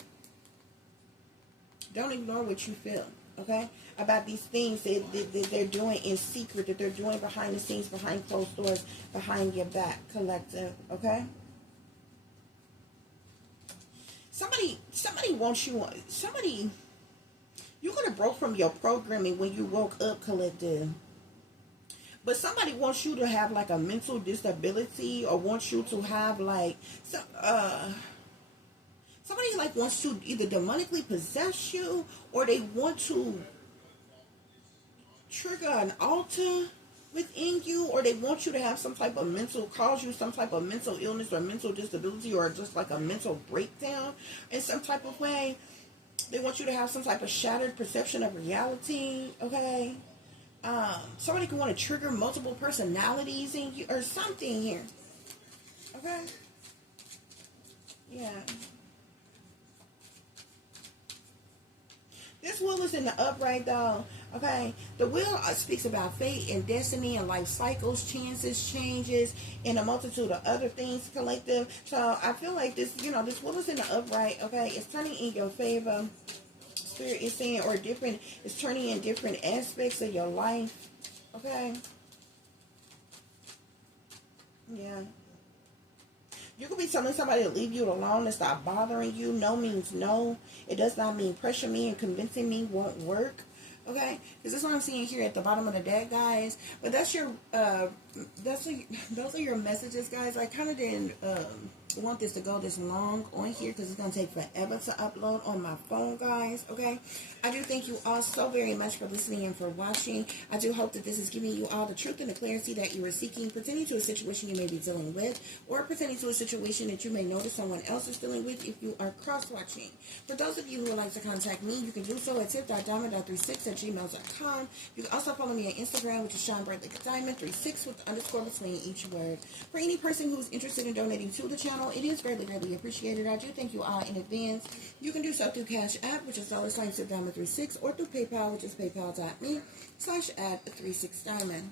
Don't ignore what you feel, okay, about these things that they're doing in secret, that they're doing behind the scenes, behind closed doors, behind your back, collective, okay. Somebody wants you, you could have broke from your programming when you woke up, collective. But somebody wants you to have like a mental disability, or wants you to have like somebody like wants to either demonically possess you, or they want to trigger an altar within you, or they want you to have some type of cause you some type of mental illness or mental disability, or just like a mental breakdown in some type of way. They want you to have some type of shattered perception of reality, okay? Somebody could want to trigger multiple personalities in you or something here, okay? Yeah. This wheel is in the upright, though. Okay, the wheel speaks about fate and destiny and life cycles, chances, changes, and a multitude of other things, collective. So I feel like this, this wheel is in the upright. Okay, it's turning in your favor. Spirit is saying, or different, it's turning in different aspects of your life. Okay. Yeah. You could be telling somebody to leave you alone and stop bothering you. No means no. It does not mean pressure me and convincing me won't work. Okay? Because that's what I'm seeing here at the bottom of the deck, guys. But those are your messages, guys. I kind of didn't want this to go this long on here because it's going to take forever to upload on my phone, guys. Okay? I do thank you all so very much for listening and for watching. I do hope that this is giving you all the truth and the clarity that you are seeking, pertaining to a situation you may be dealing with, or pertaining to a situation that you may notice someone else is dealing with if you are cross-watching. For those of you who would like to contact me, you can do so at tip.diamond.36@gmail.com. You can also follow me on Instagram, which is Shine Bright Like a Diamond 36 with the underscore between each word. For any person who's interested in donating to the channel, it is greatly, greatly appreciated. I do thank you all in advance. You can do so through Cash App, which is $Diamond36, or through PayPal, which is paypal.me/@36diamond.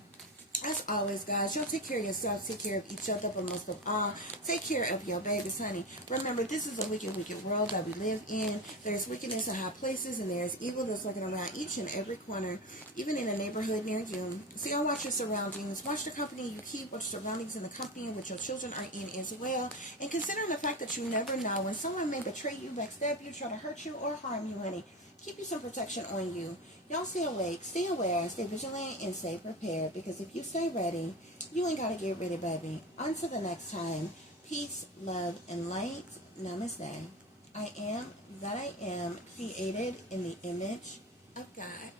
As always, guys, y'all take care of yourself, take care of each other, but most of all, take care of your babies, honey. Remember, this is a wicked, wicked world that we live in. There's wickedness in high places, and there's evil that's lurking around each and every corner, even in a neighborhood near you. So y'all watch your surroundings. Watch the company you keep. Watch the surroundings in the company in which your children are in as well. And considering the fact that you never know when someone may betray you, backstab you, try to hurt you, or harm you, honey. Keep you some protection on you. Y'all stay awake, stay aware, stay vigilant, and stay prepared. Because if you stay ready, you ain't got to get ready, baby. Until the next time, peace, love, and light. Namaste. I am that I am, created in the image of God.